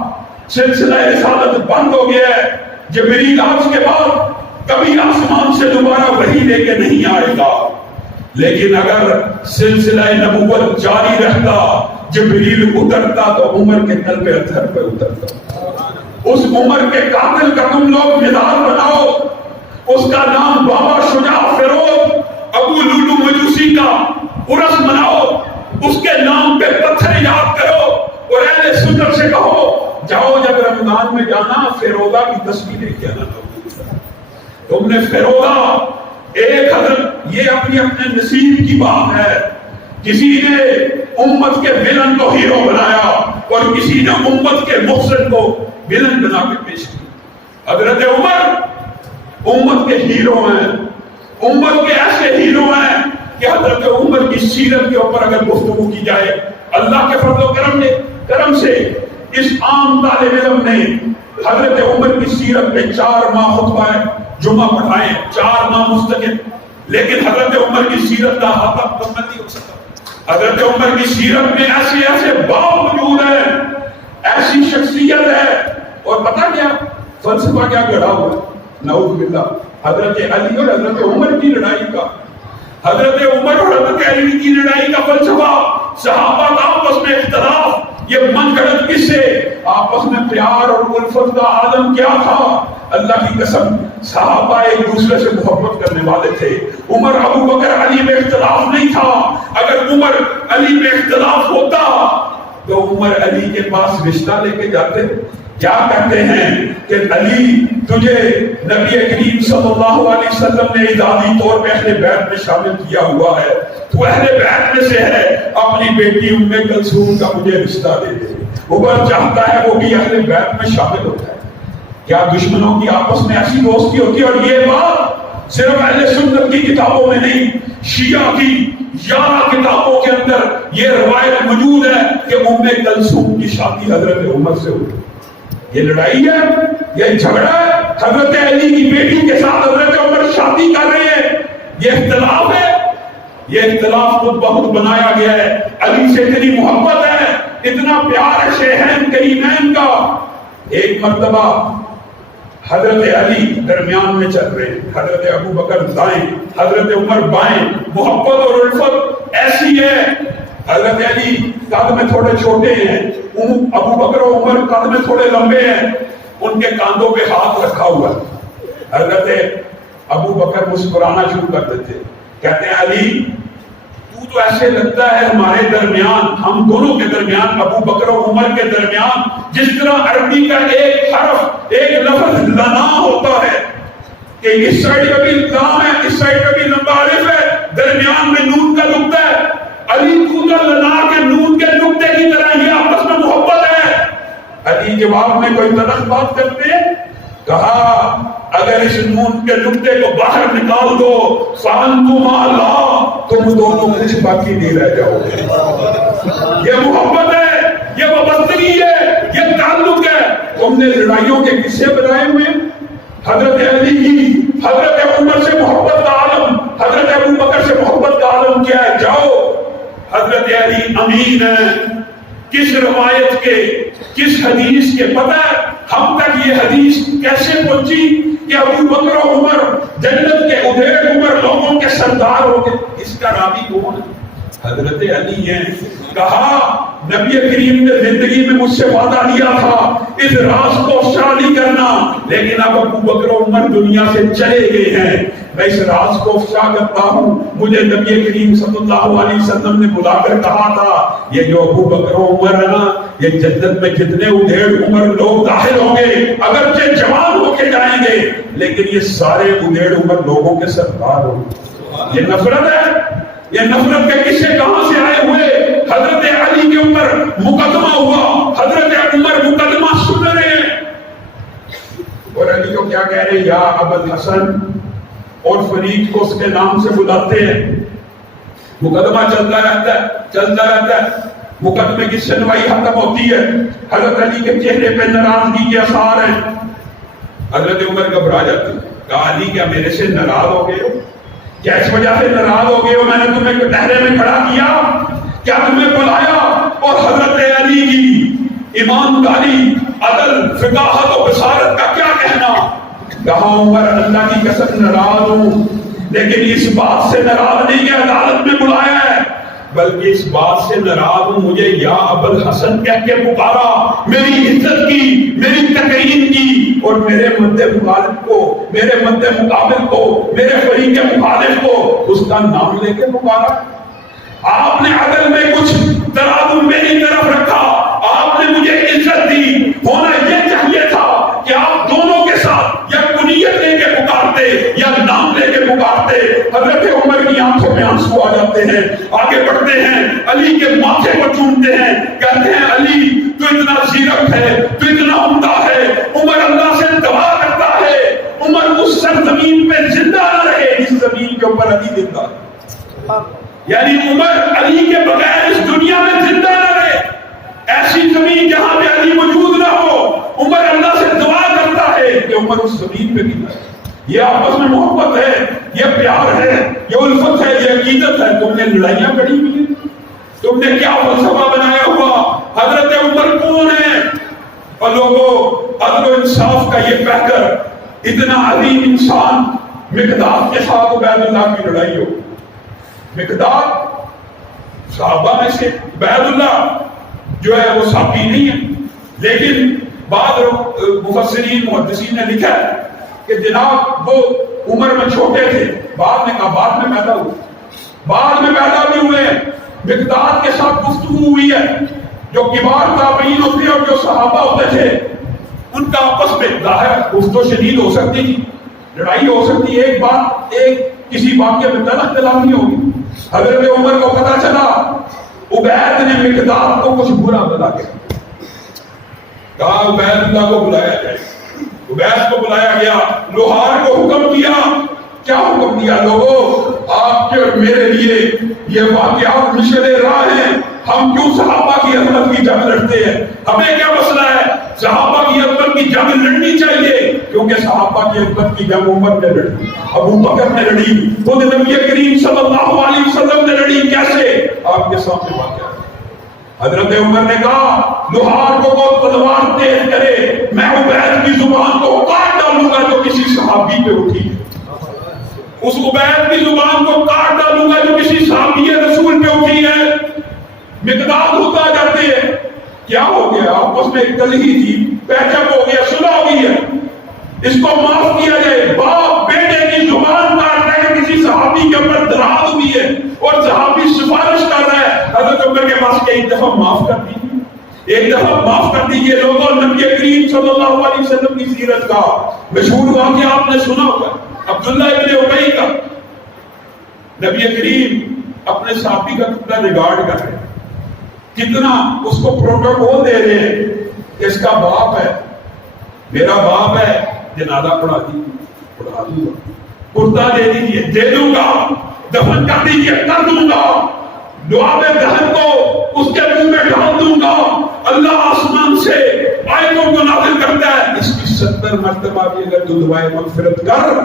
سلسلہ رسالت بند ہو گیا ہے، جبریل آج کے بعد کبھی آسمان سے دوبارہ وحی لے کے نہیں آئے گا، لیکن اگر سلسلہ نبوت جاری رہتا، جبریل اترتا تو عمر کے قلب اطہر پہ اترتا۔ اس عمر کے قاتل کا تم لوگ مدار بناؤ، اس کا نام بابا شجاع فیروز ابو لولو مجوسی کا عرس مناؤ، اس کے نام پہ پتھر یاد کرو، اور اہل سنت سے کہو جاؤ جب رمضان میں جانا فیروزہ کی تصویر لے کے آنا۔ تم نے فیروزہ ایک حضرت، یہ اپنے نصیب کی بات ہے، کسی نے امت کے ویلن کو ہیرو بنایا اور کسی نے امت کے محسن کو ویلن بنا کے پیش کیا۔ حضرت عمر امت کے ہیرو ہیں، امت کے ایسے ہیرو ہیں کہ حضرت عمر کی سیرت کے اوپر اگر گفتگو کی جائے، اللہ کے فضل و کرم سے اس عام طالب علم نے حضرت عمر کی سیرت پہ 4 ماہ خطبہ جمعہ پڑھائے، 4 ماہ مستقل، لیکن حضرت عمر کی سیرت کا احاطہ مکمل نہیں ہو سکتا۔ حضرت عمر کی سیرت میں ایسے باب موجود ہیں، ایسی شخصیت ہے، اور پتہ کیا فلسفہ کیا گڑھا ہوا ہے، نعوذ باللہ، حضرت علی اور حضرت عمر کی لڑائی کا، حضرت عمر اور حضرت علی کی لڑائی کا فلسفہ، صحابہ کا آپس میں اختلاف، یہ من گھڑت قصے، آپس میں پیار اور الفت کا عالم کیا تھا۔ اللہ کی قسم صحابہ ایک دوسرے سے محبت کرنے والے تھے۔ عمر ابو بکر علی میں اختلاف نہیں تھا، اگر عمر علی میں اختلاف ہوتا تو عمر علی کے پاس رشتہ لے کے جاتے، کیا کہتے ہیں کہ علی تجھے نبی کریم صلی اللہ علیہ وسلم نے اداری طور پہ اہل بیت میں شامل کیا ہوا ہے، تو اہل بیت میں سے ہے، اپنی بیٹی ام کلثوم کا مجھے رشتہ دے دے۔ عمر چاہتا ہے وہ بھی اہل بیت میں شامل ہوتا ہے۔ کیا دشمنوں کی آپس میں ایسی دوستی ہوتی ہے؟ اور یہ بات صرف اہل سنت کی کتابوں میں نہیں، شیعہ کی 11 کتابوں کے اندر یہ روایت موجود ہے کہ ام کلثوم کی شادی حضرت عمر سے ہوئی۔ یہ لڑائی ہے، یہ جھگڑا ہے، حضرت علی کی بیٹی کے ساتھ حضرت عمر شادی کر رہے ہیں، یہ اختلاف ہے۔ یہ اختلاف خود بخود بنایا گیا ہے۔ علی سے اتنی محبت ہے، اتنا پیار ہے شیخین کریمین کا۔ ایک مرتبہ حضرت علی درمیان میں چل رہے ہیں، حضرت ابو بکر دائیں، حضرت عمر بائیں، محبت اور الفت ایسی ہے۔ حضرت علی قد میں تھوڑے چھوٹے ہیں، ابو بکر و عمر قد میں تھوڑے لمبے ہیں، ان کے کاندھوں پہ ہاتھ رکھا ہوا ہے۔ حضرت ابو بکر مسکرانا شروع کر دیتے، کہتے ہیں علی تو ایسے لگتا ہے ہمارے درمیان، ہم دونوں کے درمیان، ابو بکر و عمر کے درمیان جس طرح عربی کا ایک حرف، ایک لفظ لنا ہوتا ہے کہ اس سائڈ کا بھی لام ہے، اس سائڈ کا بھی لمبا الف ہے، درمیان میں نون کا نقطہ ہے۔ علی تو لنا کے نون کے نقطے کی طرح یہ آپس میں محبت ہے۔ علی جواب میں کوئی تلخ بات کرتے ہیں، کہا اگر اس نون کے نقطے کو باہر نکال دو فانتما لا، تم دونوں کچھ باقی نہیں رہ جاؤ گے۔ یہ محبت ہے، یہ وابستگی ہے، یہ تعلق ہے۔ تم نے لڑائیوں کے قصے بنائے ہوئے، حضرت علی کی حضرت عمر سے محبت کا عالم، حضرت ابو بکر سے محبت کا عالم کیا ہے؟ جاؤ، حضرت علی امین ہے، کس روایت کے، کس حدیث کے، پتہ ہے ہم تک یہ حدیث کیسے پہنچی کہ ابو بکر و عمر جنت کے ادھیڑ عمر لوگوں کے سردار ہو گئے؟ اس کا راوی کون ہے؟ حضرت علی ہیں۔ کہا نبی کریم نے زندگی میں مجھ سے وعدہ لیا تھا اس راز کو افشا نہیں کرنا، لیکن اب ابو بکر و عمر دنیا سے چلے گئے ہیں، میں اس راز کو افشا کرتا ہوں۔ مجھے نبی کریم صلی اللہ علیہ وسلم نے بلا کر کہا تھا یہ جو ابو بکر و عمر ہے نا، یہ جنت میں جتنے ادھیڑ عمر لوگ داخل ہوں گے اگرچہ جوان ہو کے جائیں گے، لیکن یہ سارے ادھیڑ عمر لوگوں کے سردار ہوں گے۔ یہ نفرت ہے، یہ نفرت کے قصے کہاں سے آئے ہوئے؟ حضرت علی کے اوپر مقدمہ ہوا، حضرت عمر مقدمہ سن رہے ہیں، اور علی کو کیا کہہ رہے ہیں؟ یا ابا الحسن، اور فرید کو اس کے نام سے بلاتے ہیں۔ مقدمہ چلتا رہتا ہے، چلتا رہتا ہے، مقدمے کی سنوائی ختم ہوتی ہے، حضرت علی کے چہرے پہ ناراضگی کے آثار ہیں۔ حضرت عمر گھبرا جاتے ہیں، کہا علی کیا میرے سے ناراض ہو گئے ہو؟ کیا اس وجہ سے ناراض ہو گئے ہو میں نے تمہیں دہرے میں کھڑا کیا؟ کیا تمہیں بلایا؟ اور حضرت علی کی ایمانداری، عدل، فقاہت و بصارت کا کیا کہنا؟ کہا عمر اللہ کی قسم ناراض ہوں، لیکن اس بات سے ناراض نہیں کہ عدالت میں بلایا ہے، بلکہ اس بات سے ناراض ہوں مجھے یا ابا الحسن کہہ کے پکارا، میری عزت کی، میری تقریم کی، اور میرے مد مخالف کو، میرے مد مقابل کو، میرے فریق مخالف کو اس کا نام لے کے پکارا۔ آپ نے عدل میں کچھ ترازو میری طرف رکھا، آپ نے مجھے عزت دی، ہونا یہ چاہیے تھا کہ آپ دونوں کے ساتھ یا کنیت لے کے پکارتے یا نام لے کے پکارتے۔ حضرت عمر کی آنکھوں میں آنسو آ جاتے ہیں، آگے بڑھتے ہیں، ماتھے کو چومتے ہیں، کہتے ہیں علی تو اتنا زیرک ہے، تو اتنا عمدہ ہے، عمر اللہ سے دعا کرتا ہے عمر اس سرزمین پہ زندہ نہ رہے جس زمین کے اوپر علی زندہ ہے، یعنی عمر علی کے بغیر اس دنیا میں زندہ نہ رہے، ایسی زمین جہاں پہ علی موجود نہ ہو، عمر اللہ سے دعا کرتا ہے کہ عمر اس زمین پہ بھی رہے۔ یہ آپس میں محبت ہے، یہ پیار ہے، یہ الفت ہے، یہ عقیدت ہے۔ تم نے لڑائیاں کڑی ہوئی ہیں، تم نے کیا فلسفہ بنایا ہوا؟ حضرت عمر کون ہے؟ اور لوگوں، عدل و انصاف کا یہ پیکر، اتنا عظیم انسان مقداد کے ساتھ عبید اللہ کی لڑائی ہو۔ مقداد صحابہ میں سے عبید اللہ جو ہے وہ صحابی نہیں ہے، لیکن بعض مفسرین محدثین نے لکھا ہے کہ جناب وہ عمر میں چھوٹے تھے، بعد میں پیدا ہوئے، بعد میں پیدا بھی ہوئے۔ مقداد کے ساتھ گفتگو ہوئی ہے، جو کبار تابعین ہوتے ہیں اور جو صحابہ ہوتے تھے ان کا آپس میں ظاہر گفت و شنید ہو سکتی تھی، لڑائی ہو سکتی ہے، ایک کسی واقعے میں طلاق نہیں ہوگی۔ حضرت عمر کو پتا چلا عبید نے مقداد کو کچھ برا بلا کے کہا عبید اللہ کو بلایا جائے۔ عبید کو بلایا گیا، لوہار کو حکم دیا۔ کیا حکم دیا؟ لوگوں، آپ کے اور میرے لیے یہ واقعات مشعل راہ ہیں، ہم کیوں صحابہ کی عظمت کی جنگ لڑتے ہیں؟ ہمیں کیا مسئلہ ہے؟ صحابہ کی عظمت کی جنگ لڑنی چاہیے، کیونکہ صحابہ کی عظمت کی جنگ عمر نے لڑی، ابو بکر نے لڑی، خود نبی کریم صلی اللہ علیہ وسلم نے لڑی۔ کیسے؟ آپ کے سامنے واقعہ۔ حضرت عمر نے کہا لوہار کو تلوار تیز کرے، میں عبید کی زبان کو کاٹ ڈالوں گا جو کسی صحابی پہ اٹھی ہے، اس عبید کی زبان کو کاٹ ڈالوں گا جو کسی صحابی رسول پہ اٹھی ہے۔ مقداد ہوتا جاتے ہیں، کیا ہو گیا؟ آپس میں کل ہی تھی، پیچک ہو گیا، صلح ہو گئی ہے، اس کو معاف کیا جائے۔ باپ بیٹے کی زبان کاٹتا ہے، کسی صحابی کے اوپر دراز ہوئی ہے اور صحابی سفارش کر رہا ہے، حضرت عمر کے پاس کہ ایک دفعہ معاف کر دیجیے، ایک دفعہ معاف کر دیجیے۔ لوگوں، نبی کریم صلی اللہ علیہ وسلم کی سیرت کا مشہور واقعہ آپ نے سنا ہوگا، عبداللہ ابن ابی کا۔ نبی کریم اپنے صحابی کا کتنا ریگارڈ کر رہے ہیں، کتنا اس کو پروٹوکول دے رہے ہیں کہ اس کا باپ ہے، میرا باپ ہے، جنازہ پڑھا دوں گا، کرتا دے دیجیے، دے دوں گا، دفن کر دیجیے، کر دوں گا، لعاب دہن کو اس کے منہ میں ڈال دوں گا۔ اللہ آسمان سے آیتوں کو نازل کرتا ہے، اس کی 70 مرتبہ بھی اگر تو دعائے مغفرت کر،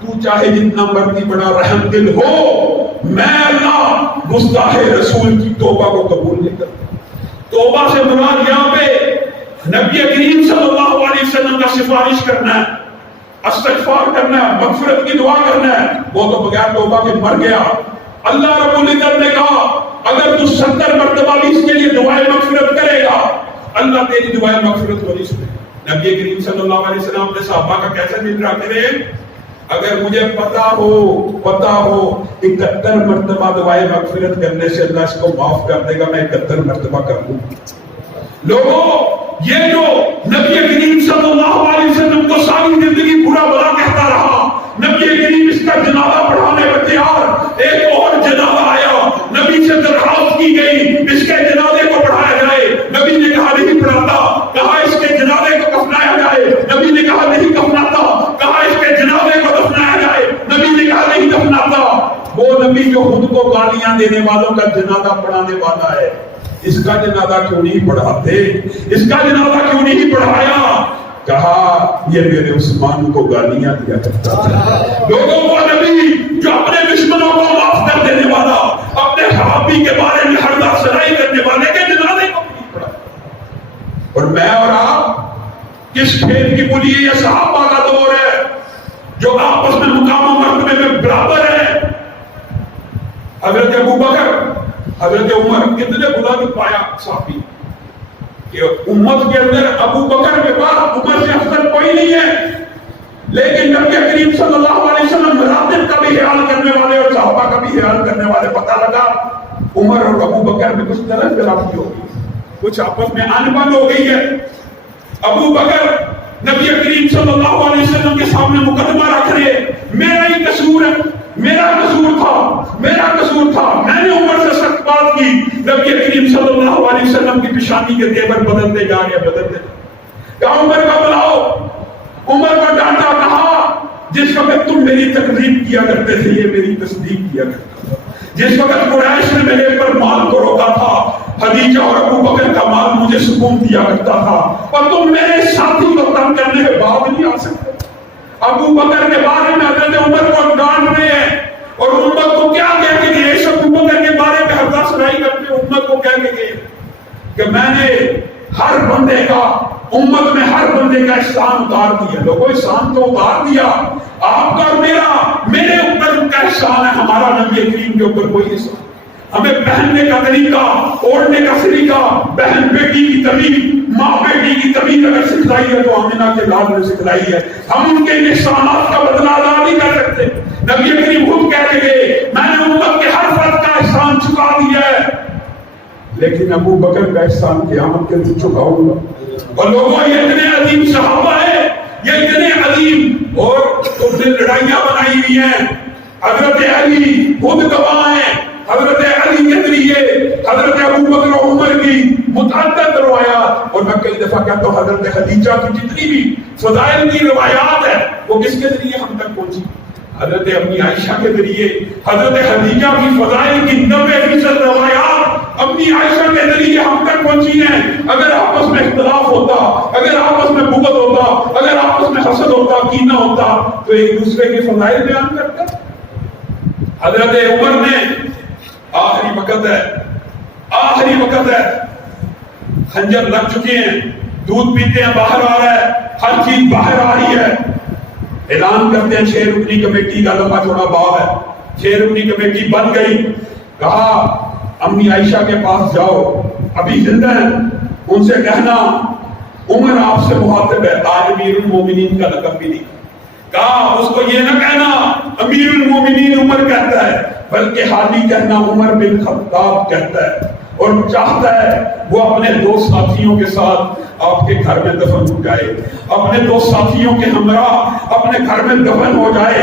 تو چاہے جتنا مرضی بڑا رحم دل ہو، میں اللہ گستاخ رسول کی توبہ کو قبول نہیں کرتا۔ توبہ سے مراد یہاں پہ نبی کریم صلی اللہ علیہ وسلم کا سفارش کرنا ہے، استغفار کرنا ہے، مغفرت کی دعا کرنا ہے۔ وہ تو بغیر توبہ کے مر گیا۔ اللہ رب العزت نے کہا اگر تو 70 مرتبہ بھی اس کے لیے دعائے مغفرت کرے گا، اللہ تیری دعائے مغفرت کو نہیں سنے۔ نبی کریم صلی اللہ علیہ وسلم اپنے صحابہ کا کیسا دل رکھتے رہے؟ اگر مجھے پتا ہو 71 مرتبہ دعائے مغفرت کرنے سے اللہ اس کو معاف کر دے گا، میں 71 مرتبہ کر دوں۔ لوگوں، یہ جو نبی کریم صلی اللہ علیہ وسلم کو ساری زندگی برا بلا کہتا رہا، نبی کریم اس کا جنازہ پڑھانے پر تیار، ایک اور جنازہ آیا، نبی سے درخواست کی گئی اس کے جنازے کو پڑھایا جائے، نبی نے کہا نہیں پڑھاتا، کہا اس کے جنازے کو کفنایا جائے، نبی نے کہا نہیں کفناتا، کہا اس کے جنازے کو دفنایا جائے، نبی نے کہا نہیں دفناتا۔ وہ نبی جو خود کو گالیاں دینے والوں کا جنازہ پڑھانے والا ہے، اس کا جنازہ کیوں نہیں پڑھاتے؟ اس کا جنازہ کیوں نہیں پڑھایا؟ کہا یہ میرے عثمان کو گالیاں دیا کرتا ہے۔ لوگوں کو نبی جو اپنے دشمنوں کو معاف کر دینے والا، اپنے صحابی کے بارے میں حردا سرائی کرنے والے کے جنازے کو نہیں پڑھا۔ اور میں اور آپ کس کھیل کی بولی ہے؟ یہ صحابہ کا دور ہے جو آپس میں مقام و مرتبے میں برابر ہے۔ حضرت ابو بکر، حضرت عمر، کتنے بلند پایا صحابی کہ امت کے اندر ابو بکر کے بعد عمر سے افضل کوئی نہیں ہے، لیکن نبی کریم صلی اللہ علیہ وسلم مراتب کا بھی خیال کرنے والے اور صحابہ کا بھی خیال کرنے والے، پتہ لگا عمر اور ابو بکر میں کچھ طرح خلافی ہو گئی، کچھ آپس میں انبن ہو گئی ہے۔ ابو بکر نبی کریم صلی اللہ علیہ وسلم کے سامنے مقدمہ رکھ رہے، میرا ہی قصور ہے، میرا قصور تھا، میں نے عمر سے سخت بات کی. نبی کریم صلی اللہ علیہ وسلم کی پیشانی کے تیور بدلتے جا رہے. کہا عمر کا بلاؤ. عمر کا ڈانٹا. کہا جس وقت تم میری تکذیب کیا کرتے تھے یہ میری تصدیق کیا کرتا تھا. جس وقت قریش نے میرے پر مال کو روکا تھا خدیجہ اور ابو بکر کا مال مجھے سکون دیا کرتا تھا، اور تم میرے ساتھی کو تنگ کرنے کے بعد نہیں آ سکتے. ابو بکر کے بارے میں حضرت عمر کو ڈانٹ رہے ہیں اور امت کو کیا کہہ کے گئے؟ ابو بکر کے بارے میں حربہ سنائی کرتے امت کو کہہ کے گئے کہ میں نے ہر بندے کا امت میں ہر بندے کا احسان اتار دیا. لوگوں احسان تو اتار دیا، آپ کا اور میرے اوپر کا احسان ہے، ہمارا نبی کریم کے اوپر کوئی احسان. ہمیں پہننے کا طریقہ، اوڑھنے کا طریقہ، بہن بیٹی کی تمیز، ماں بیٹی کی تمیز اگر سکھلائی ہے تو آمنہ کے لال نے سکھلائی ہے. ہم ان کے احسانات کا بدلہ ادا نہیں کر سکتے. نبی کریم خود کہہ گئے میں نے امت کے ہر فرد کا احسان چکا دیا ہے، لیکن ابو بکر کا احسان قیامت کے دن چکاؤں گا. اور لوگوں یہ اتنے عظیم صحابہ ہیں، یہ اتنے عظیم، اور لڑائیاں بنائی ہوئی ہیں. حضرت علی خود گواہ ہیں، حضرت علی کے ذریعے حضرت ابو بکر و عمر کی متعدد روایات، اور میں کئی دفعہ کہتا ہوں حضرت خدیجہ کی جتنی بھی فضائل کی روایات ہے وہ کس کے ذریعے ہم تک پہنچی؟ حضرت امی عائشہ کے ذریعے. حضرت خدیجہ کی فضائل کی 90% روایات امی عائشہ کے ذریعے ہم تک پہنچی ہیں. اگر آپس میں اختلاف ہوتا، اگر آپس میں بغض ہوتا، اگر آپس میں حسد ہوتا، کینہ ہوتا تو ایک دوسرے کے فضائل بیان کرتے. حضرت عمر نے آخری وقت ہے، خنجر لگ چکے ہیں، دودھ پیتے ہیں باہر آ رہا ہے، ہر چیز باہر آ رہی ہے. اعلان کرتے ہیں 6 رکنی کمیٹی کا لمبا چوڑا باب ہے، 6 رکنی کمیٹی بن گئی. کہا امی عائشہ کے پاس جاؤ، ابھی زندہ ہیں، ان سے کہنا عمر آپ سے مخاطب ہے. آج امیر المومنین کا لقب بھی نہیں کہا، اس کو یہ نہ کہنا امیر المومنین عمر کہتا ہے، بلکہ حالی کہنا عمر بن خطاب کہتا ہے. اور چاہتا ہے وہ اپنے 2 ساتھیوں کے ساتھ آپ کے گھر میں دفن ہو جائے، اپنے 2 ساتھیوں کے ہمراہ اپنے گھر میں دفن ہو جائے.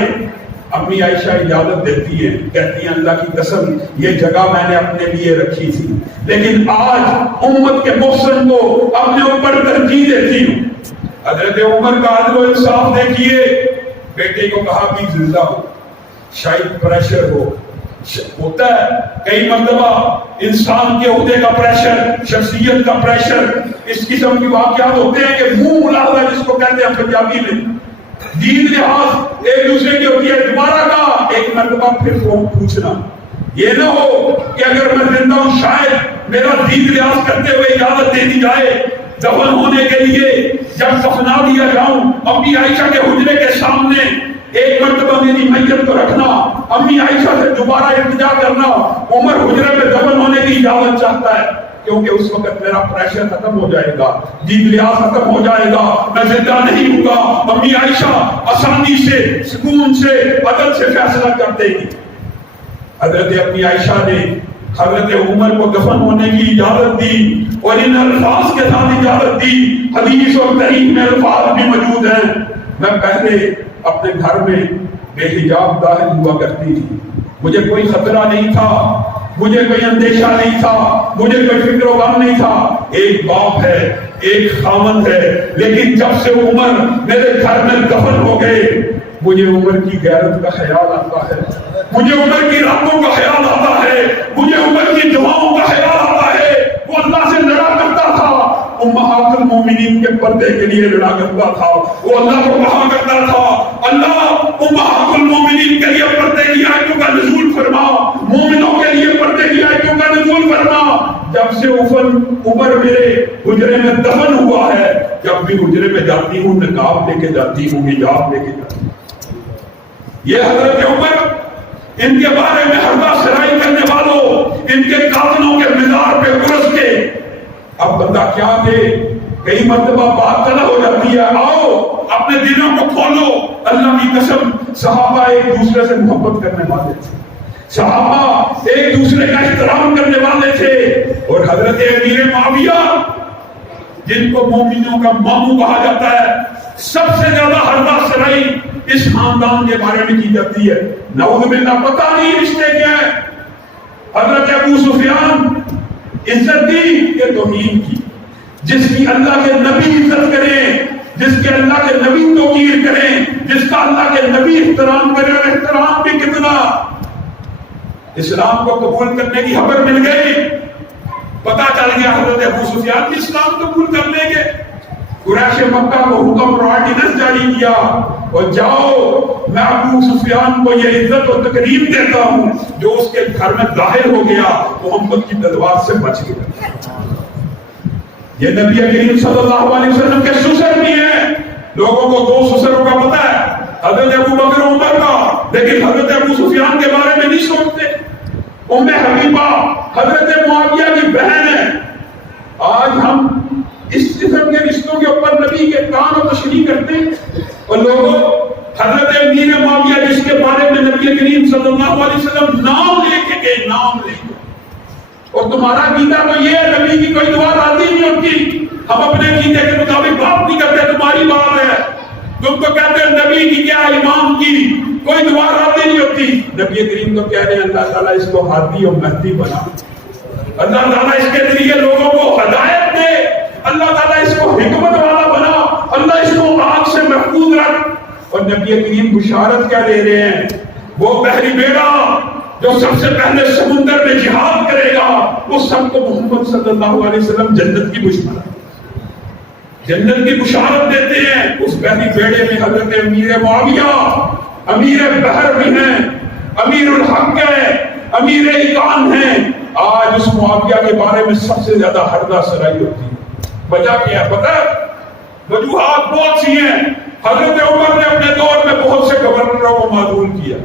امی عائشہ اجازت دیتی ہے، کہتی ہیں اللہ کی قسم یہ جگہ میں نے اپنے لیے رکھی تھی، لیکن آج امت کے محسن کو اپنے اوپر ترجیح دیتی ہوں. حضرت عمر کا عدل و انصاف دیکھیے. بیٹے کو کہا بھی زندہ ہو، شاید پریشر ہوتا ہے کئی مرتبہ انسان کے عہدے کا پریشر، شخصیت کا پریشر، اس قسم کی واقعات ہوتے ہیں کہ منہ ملاحظہ جس کو کہتے ہیں پنجابی میں، دید لحاظ ایک دوسرے کی ہوتی ہے. دوبارہ کا ایک مرتبہ پھر پوچھنا، یہ نہ ہو کہ اگر میں زندہ ہوں شاید میرا دید لحاظ کرتے ہوئے اجازت دے دی جائے دفن ہونے کے لیے، جب دفنا دیا جاؤں امی عائشہ کے حجرے کے سامنے ایک مرتبہ میری میت کو رکھنا، امی عائشہ سے دوبارہ التجا کرنا. عمر حجرے میں دفن ہونے کی اجازت چاہتا ہے کیونکہ اس وقت میرا پریشر ختم ہو جائے گا، دید لحاظ ختم ہو جائے گا، میں زندہ نہیں ہوں گا. امی عائشہ آسانی سے، سکون سے، عدل سے فیصلہ کر دے گی. حضرت امی عائشہ نے حضرت عمر کو دفن ہونے کی اجازت دی اور ان الفاظ کے ساتھ اجازت دی. حدیث اور تاریخ میں الفاظ بھی موجود ہیں. میں پہلے اپنے گھر میں بے حجاب داخل ہوا کرتی تھی، مجھے کوئی خطرہ نہیں تھا، مجھے کوئی اندیشہ نہیں تھا، مجھے کوئی فکر و غم نہیں تھا. ایک باپ ہے، ایک خاوند ہے، لیکن جب سے عمر میرے گھر میں دفن ہو گئے مجھے عمر کی غیرت کا خیال آتا ہے، مجھے عمر کی راتوں کا خیال آتا ہے، مجھے عمر کی دعاؤں کا خیال آتا ہے. وہ اللہ سے لڑا کرتا تھا، امہات المومنین کے پردے کے لیے لڑا کرتا تھا. وہ اللہ کو کہا کرتا تھا اللہ امہات المومنین کے لیے پردے کی آیتوں کا نزول فرما، مومنوں کے لیے پردے کی آیتوں کا نزول فرما. جب سے عمر میرے حجرے میں دفن ہوا ہے، جب بھی حجرے میں جاتی ہوں نقاب لے کے جاتی ہوں، حجاب لے کے جاتی ہوں. یہ حضرت عمر، ان کے بارے میں حربہ سرائی کرنے والوں، ان کے قاتلوں کے مزار پہ گرز کے اب بندہ کیا دے. کئی مرتبہ بات طلب ہو جاتی ہے، آؤ اپنے دلوں کو کھولو. اللہ کی قسم صحابہ ایک دوسرے سے محبت کرنے والے تھے، صحابہ ایک دوسرے کا احترام کرنے والے تھے. اور حضرت امیر معاویہ جن کو مومنوں کا ماموں کہا جاتا ہے، سب سے زیادہ حربہ سرائی اس خاندان کے بارے میں کی جاتی ہے، نعوذ باللہ پتہ نہیں رشتے کیا ہے۔ حضرت ابو سفیان عزت دی کہ توہین کی، جس کی اللہ کے نبی عزت کریں، جس کے اللہ کے نبی توقیر کریں، جس کا اللہ کے نبی احترام کریں، اور احترام بھی کتنا، اسلام کو قبول کرنے کی خبر مل گئی، پتہ چل گیا حضرت ابو سفیان کی اسلام قبول کر لیں گے۔ قریش مکہ کو حکم اور آرڈیننس جاری کیا اور جاؤ میں ابو سفیان کو یہ عزت و تکریم دیتا ہوں، جو اس کے گھر میں ظاہر ہو گیا محمد کی تلوار سے بچ گیا۔ یہ نبی کریم صلی اللہ علیہ وسلم کے سسر بھی ہیں، لوگوں کو دو سسروں کا پتہ ہے، حضرت ابو بکر و عمر کا، لیکن حضرت ابو سفیان کے بارے میں نہیں سوچتے۔ ام حبیبہ حضرت معاویہ کی بہن ہے۔ آج ہم اس قسم کے رشتوں کے اوپر نبی کے کان و تشریح کرتے ہیں، اور لوگوں حضرت امیر معاویہ جس کے بارے میں نبی کریم صلی اللہ علیہ وسلم نام لے کے گئے، نام لے کے، اور تمہارا عقیدہ تو یہ ہے نبی کی کوئی دعا راضی نہیں ہوتی، ہم اپنے عقیدے کے مطابق بات نہیں کرتے، تمہاری بات ہے، تم تو کہتے ہیں نبی کی کیا امام کی کوئی دعا راضی نہیں ہوتی۔ نبی کریم تو کہہ رہے ہیں اللہ تعالیٰ اس کو ہادی اور مہدی بنا، اللہ تعالیٰ اس کے ذریعے لوگوں کو ہدایت دے، اللہ تعالیٰ اس کو حکمت والا بنا، اللہ اس کو آگ سے محفوظ رکھ۔ اور نبی کریم بشارت کیا دے رہے ہیں، وہ بحری بیڑا جو سب سے پہلے سمندر میں جہاد کرے گا، وہ سب کو محمد صلی اللہ علیہ وسلم جنت کی بشارت جنت کی بشارت دیتے ہیں۔ اس بحری بیڑے میں حضرت امیر معاویہ امیر بحر بھی ہیں، امیر الحق ہے، امیر ایقان ہیں۔ آج اس معاویہ کے بارے میں سب سے زیادہ ہردہ سرائی ہوتی ہے۔ وجہ کیا ہے پتہ ہے؟ وجوہات بہت سی ہیں۔ حضرت عمر نے اپنے دور میں بہت سے گورنروں کو معزول کیا،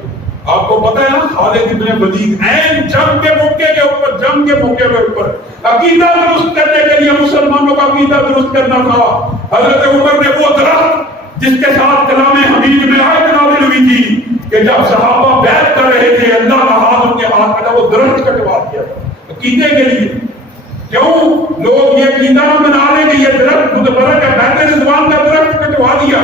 آپ کو پتہ ہے نا، خالد بن ولید عین جنگ کے موقع کے اوپر عقیدہ درست کرنے کے لیے مسلمانوں کا عقیدہ درست کرنا تھا۔ حضرت عمر نے وہ درخت جس کے ساتھ کلام حمید میں آیت نازل ہوئی تھی کہ جب صحابہ بیعت کر رہے تھے اللہ کا ہاتھ ان کے ہاتھ میں تھا، وہ درخت کٹوا دیا عقیدے کے لیے۔ کیوں لوگ یہ عقیدہ بنا لیں کہ یہ درخت متبرک ہے، بیعت رضوان کا درخت کٹوا دیا۔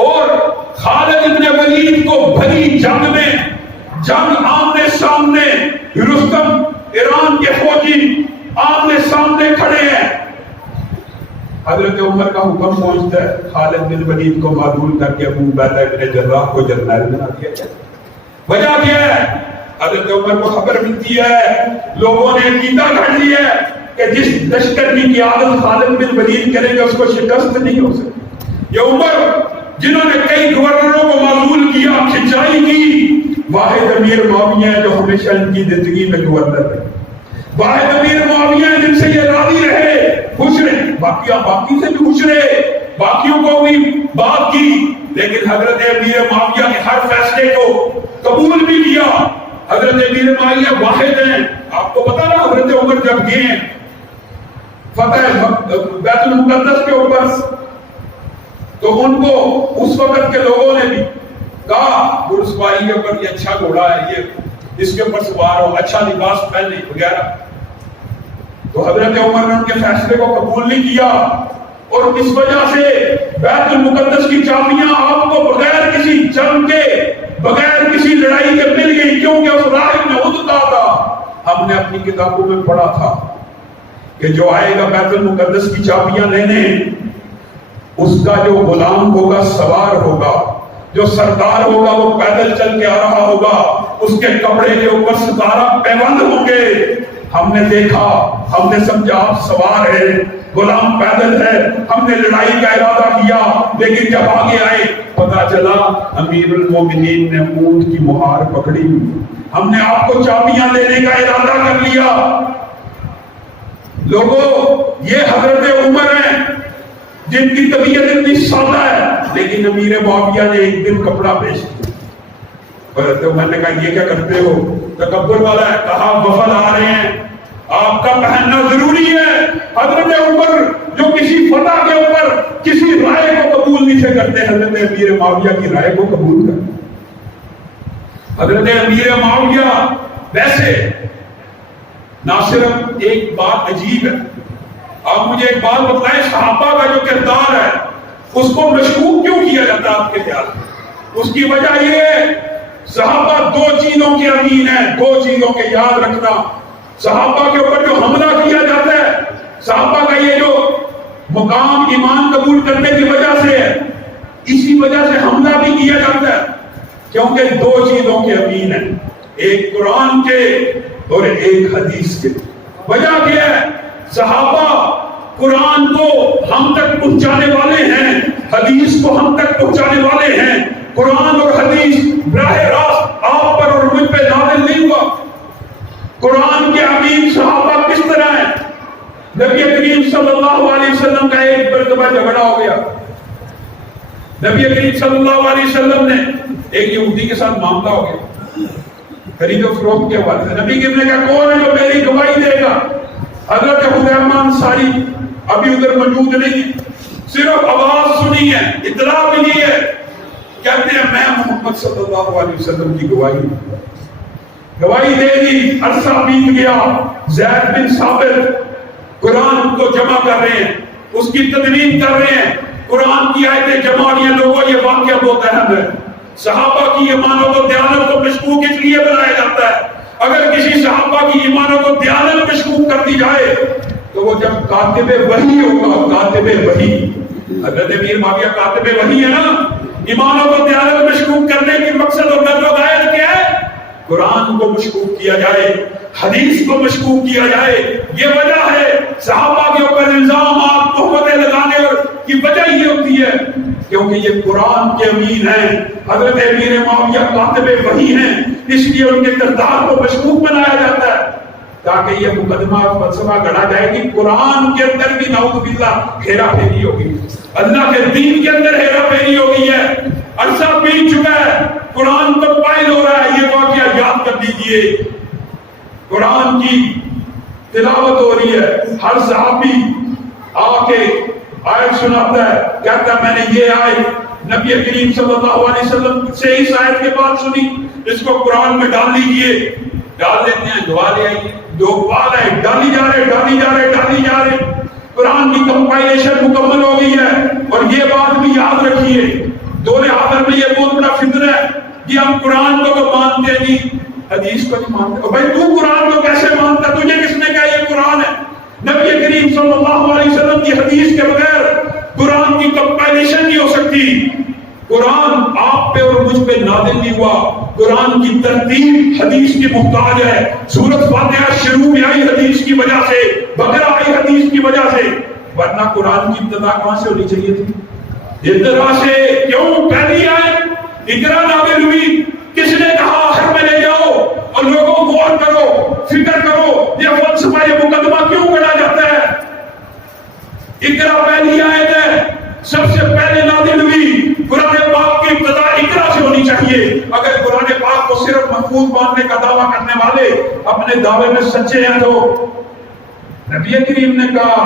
اور خالد بن ولید کو بھری جنگ میں، جنگ آمنے سامنے، رستم ایران کے فوجی آمنے سامنے کھڑے ہیں، حضرت عمر کا حکم پہنچتا ہے خالد بن ولید کو معزول کر کے ابو عبیدہ بن جراح کو جنرل بنا دیا گیا۔ وجہ کیا ہے؟ حضرت عمر کو خبر ملتی ہے، لوگوں نے عقیدہ گھڑ لیا ہے کہ جس لشکر کی قیادت خالد بن ولید کریں گے اس کو شکست نہیں ہو سکتی۔ یہ عمر جنہوں نے کئی گورنروں کو معزول کیا، کھنچائی کی، واحد امیر معاویہ ہے جو ہمیشہ ان کی زندگی میں گورنر ہے، واحد امیر معاویہ ہیں جن سے یہ راضی رہے، خوش رہے، باقی سے بھی خوش رہے، باقیوں کو بھی بات کی، لیکن حضرت امیر معاویہ کے ہر فیصلے کو قبول بھی کیا۔ حضرت امیر معاویہ واحد ہیں۔ آپ کو پتا نا حضرت عمر جب گئے ہیں فتح بیت المقدس کے اوپر، تو ان کو اس وقت کے لوگوں نے بھی کہا گھڑسوائی کے اوپر یہ اچھا گھوڑا ہے، یہ اس کے اوپر سوار ہو، اچھا لباس پہنے وغیرہ۔ تو حضرت عمر نے ان کے فیصلے کو قبول نہیں کیا، اور اس وجہ سے بیت المقدس کی چابیاں آپ کو بغیر کسی جنگ کے، بغیر کسی لڑائی کے مل گئی، کیونکہ اس راہب نے خود کہا تھا، ہم نے اپنی کتابوں میں پڑھا تھا کہ جو آئے گا بیت المقدس کی چابیاں لینے، اس کا جو غلام ہوگا سوار ہوگا، جو سردار ہوگا وہ پیدل چل کے آ رہا ہوگا، اس کے کپڑے کے اوپر 17 پیوند ہوں گے۔ ہم نے دیکھا، ہم نے سمجھا آپ سوار ہے، غلام پیدل ہے، ہم نے لڑائی کا ارادہ کیا، لیکن جب آگے آئے پتا چلا امیر المومنین نے اونٹ کی مہار پکڑی، ہم نے آپ کو چابیاں دینے کا ارادہ کر لیا۔ لوگوں یہ حضرت عمر ہیں جن کی طبیعت اتنی سادہ ہے، لیکن امیر معاویہ نے ایک دن کپڑا پیش کیا۔ حضرت عمر نے کہا یہ کیا کرتے ہو؟ تکبر والا ہے، کہا وفد آ رہے ہیں، آپ کا پہننا ضروری ہے۔ حضرت عمر جو کسی فتح کے اوپر کسی رائے کو قبول نہیں سے کرتے، حضرت امیر معاویہ کی رائے کو قبول کرتے۔ حضرت امیر معاویہ ویسے نہ صرف ایک بات عجیب ہے، آپ مجھے ایک بات بتائیں، صحابہ کا جو کردار ہے، اس کو مشکوک کیوں کیا جاتا ہے آپ کے خیال میں؟ اس کی وجہ یہ ہے صحابہ دو چیزوں کے امین ہیں، دو چیزوں کے یاد رکھنا۔ صحابہ کے اوپر جو حملہ کیا جاتا ہے، صحابہ کا یہ جو مقام ایمان قبول کرنے کی وجہ سے ہے، اسی وجہ سے حملہ بھی کیا جاتا ہے، کیونکہ دو چیزوں کے امین ہیں، ایک قرآن کے اور ایک حدیث کے۔ وجہ کیا ہے؟ صحابہ قرآن کو ہم تک پہنچانے والے ہیں، حدیث کو ہم تک پہنچانے والے ہیں۔ قرآن اور حدیث براہ راست آپ پر اور مجھ پہ نازل نہیں ہوا۔ قرآن کے امین صحابہ کس طرح ہیں؟ نبی کریم صلی اللہ علیہ وسلم کا ایک مرتبہ جھگڑا ہو گیا۔ نبی کریم صلی اللہ علیہ وسلم نے ایک یہودی کے ساتھ معاملہ ہو گیا خرید و فروخت کے حوالے سے۔ نبی کریم نے کہا کون ہے جو میری گواہی دے گا؟ حضرت علامہ انصاری ابھی ادھر موجود نہیں ہے، صرف آواز سنی ہے، اطلاع ملی ہے، کہتے ہیں میں محمد صلی اللہ علیہ وسلم کی گواہی دے دی۔ عرصہ بیت گیا، زید بن ثابت قرآن کو جمع کر رہے ہیں، اس کی تدوین کر رہے ہیں، قرآن کی آیتیں جمع ہو رہی ہیں۔ لوگوں یہ واقعہ بہت اہم ہے۔ صحابہ کی ایمانوں کو دیانت کو مشکوک اس لیے بنایا جاتا ہے، اگر کسی صحابہ کی ایمانوں کو دیانت مشکوک کر دی جائے تو وہ جب کاتب وحی ہوگا، کاتب وحی، حضرت امیر معاویہ کاتب وحی ہے نا، ایمانوں کو دیانت مشکوک کرنے کی مقصد اور غرض و غایت کیا ہے؟ قرآن کو مشکوک کیا جائے، حدیث کو مشکوک کیا جائے۔ یہ وجہ ہے صحابہ کے اوپر الزامات تہمتیں لگانے اور کی وجہ یہ ہوتی ہے کیونکہ یہ قرآن کے امین ہیں، حضرت امیر معاویہ کاتب وحی ہیں، اس لیے ان کے کردار کو مشکوک بنایا جاتا ہے تاکہ یہ مقدمہ فلسفہ گڑھا جائے کہ قرآن کے اندر بھی نعوذ باللہ ہیرا پھیری ہوگی، اللہ کے دین کے اندر ہیرا پھیری ہوگی ہے۔ عرصہ بیت چکا ہے، قرآن تو پائل ہو رہا ہے، یہ واقعہ یاد کر لیجئے۔ قرآن کی تلاوت ہو رہی ہے، ہر صحابی آ کے آیت سناتا ہے، کہتا ہے میں نے یہ آیت نبی کریم صلی اللہ علیہ وسلم سے اس آیت کے بعد سنی، اس کو قرآن میں ڈال لیجئے۔ ڈال دیتے ہیں، دعا لے آئیے، دو بال ہے، ڈالی جا رہے۔ قرآن کی کمپائلیشن مکمل ہو گئی ہے۔ اور یہ بات بھی یاد رکھیے، دور حاضر میں یہ بہت بڑا فتنہ ہے کہ ہم قرآن کو تو مانتے نہیں، حدیث کو نہیں مانتے۔ بھائی تو قرآن کو کیسے مانتا؟ تجھے کس نے کہا یہ قرآن ہے؟ نبی کریم صلی اللہ علیہ وسلم کی حدیث کے بغیر قرآن کی کمپائلیشن نہیں ہو سکتی۔ قرآن آپ پہ اور مجھ پہ نازل نہیں ہوا، قرآن کی ترتیب حدیث کی محتاج ہے۔ سورۃ فاتحہ شروع میں آئی حدیث کی وجہ سے، بقرہ آئی حدیث کی وجہ سے، ورنہ قرآن کی ابتدا کہاں سے ہونی چاہیے تھی؟ ابتدا سے کیوں پہلی آیت اقرا نازل ہوئی؟ کس نے کہا آخر میں لے جاؤ اور لوگوں غور کرو، فکر کرو، یہ فلسفہ یہ مقدمہ کیوں گڑا جاتا ہے؟ اقرا پہلی آیت ہے، سب سے پہلے نازل ہوئی۔ قرآن پاک کی ابتدا اقرا سے ہونی چاہیے۔ اگر قرآن پاک کو صرف محفوظ ماننے کا دعویٰ کرنے والے اپنے دعوے میں سچے ہیں تو نبی کریم نے کہا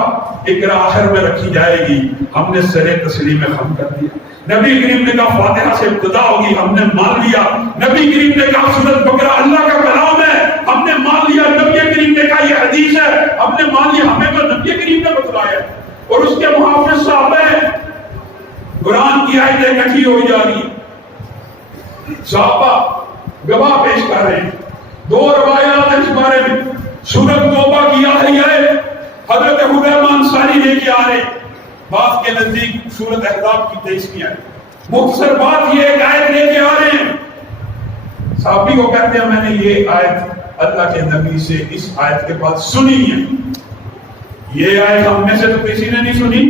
اقرا آخر میں رکھی جائے گی، ہم نے سر تسلیم ختم کر دیا۔ نبی کریم نے کہا فاتحہ سے ابتدا ہوگی، ہم نے مان لیا۔ نبی کریم نے کہا سورۃ بقرہ اللہ کا کلام ہے، ہم نے مان لیا۔ نبی کریم نے کہا یہ حدیث ہے، ہم نے مان لیا۔ ہمیں تو نبی کریم نے بتلایا اور اس کے محافظ صحابہ ہیں۔ قرآن کی آیتیں اکٹھی ہوئی جا رہی ہیں، صحابہ گواہ پیش کر رہے ہیں۔ دو روایات ہیں اس بارے میں۔ سورۃ توبہ کی آخری آیت حضرت علامہ انصاری لے کے آ رہے ہیں، بعض کے نزدیک سورۃ احزاب کی 23ویں آیت۔ مختصر بات یہ ایک آیت لے کے آ رہے ہیں، صحابی کو کہتے ہیں میں نے یہ آیت اللہ کے نبی سے اس آیت کے بعد سنی ہے۔ یہ آیت ہم میں سے تو کسی نے نہیں سنی،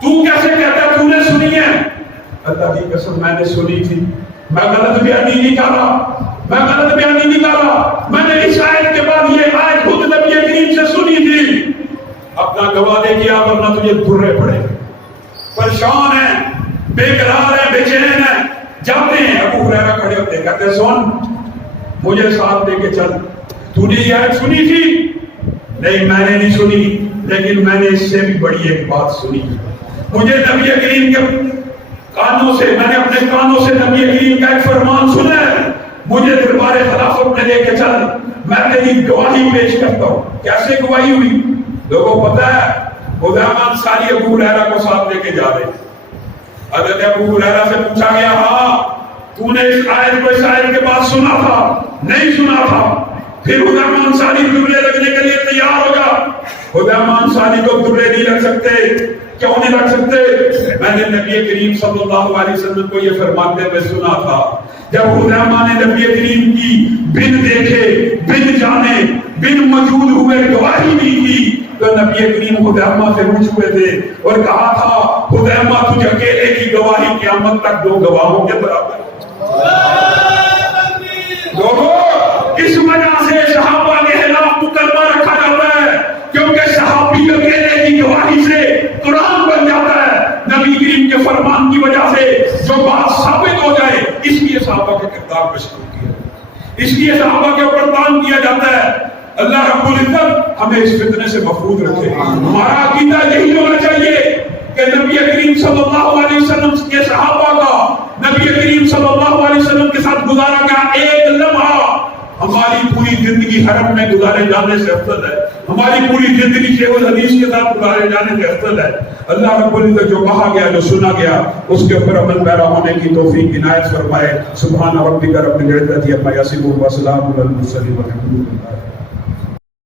تو کیسے کہتا ہے تو نے سنی ہے؟ اللہ کی قسم میں نے سنی تھی، میں غلط بیانی نہیں کر رہا، میں نے اس آیت کے بعد یہ آیت خود نبی کریم سے سنی تھی۔ اپنا گواہ دے کیا ورنہ تجھے دھرے پڑے۔ پریشان ہیں، بے قرار ہیں، بے چین ہیں، جاتے ہیں۔ ابو ہریرہ کھڑے ہوتے ہیں، کہتے ہیں سن مجھے ساتھ لے کے چل، تو نے یہ آیت سنی تھی؟ نہیں میں نے نہیں سنی، لیکن میں نے اس سے بھی بڑی ایک بات سنی۔ مجھے نبی کریم کے کانوں سے، میں نے اپنے کانوں سے نبی کریم کا ایک فرمان سنا ہے، مجھے دربار خلافت میں لے کے چل، میں تیری گواہی پیش کرتا ہوں۔ کیسے گواہی ہوئی؟ لوگوں کو پتا ہے علامہ انصاری ابو ہریرہ کو ساتھ لے کے جا رہے ہیں۔ حضرت ابو ہریرہ سے پوچھا گیا ہاں تو نے اس آیت کو اس آیت کے بعد سنا تھا؟ نہیں سنا تھا۔ پھر حذیفہ انصاری جملے لگنے کے لیے تیار ہو گیا۔ حذیفہ انصاری کو جملے نہیں لگ سکتے، کیوں نہیں لگ سکتے؟ میں نے نبی کریم صلی اللہ علیہ وسلم کو یہ فرماتے ہوئے سنا تھا۔ جب حذیفہ نے نبی کریم کی بن دیکھے، بن جانے، بن موجود ہوئے گواہی دی تھی، تو نبی کریم حذیفہ سے پوچھ ہوئے تھے اور کہا تھا حذیفہ تجھ اکیلے کی گواہی قیامت تک دو گواہوں کے برابر۔ لوگوں اس وجہ سے صحابہ کے خلاف مقدمہ رکھا جاتا ہے، کیونکہ صحابی اکیلے کی گواہی سے قرآن بن جاتا ہے۔ نبی کریم کے فرمان کی وجہ سے جو بات ثابت ہو جائے، اس لیے صحابہ کے کردار پیش کیا، اس لیے صحابہ کے اوپر تان کیا جاتا ہے۔ اللہ رب العزت ہمیں اس فتنے سے محفوظ رکھے۔ ہمارا عقیدہ یہی ہونا چاہیے کہ نبی کریم صلی اللہ علیہ وسلم کے صحابہ کا نبی کریم صلی اللہ علیہ وسلم کے ساتھ گزارا گیا ایک لمحہ ہماری پوری زندگی حرم میں گزارے جانے سے افضل ہے، ہماری پوری زندگی شیخ الحدیث کے ساتھ گزارے جانے سے افضل ہے۔ اللہ رب العزت جو کہا گیا، جو سنا گیا، اس کے اوپر عمل پیرا ہونے کی توفیق عنایت فرمائے۔ سبحان ربک رب العزت عما یصفون وسلام علی المرسلین والحمد للہ۔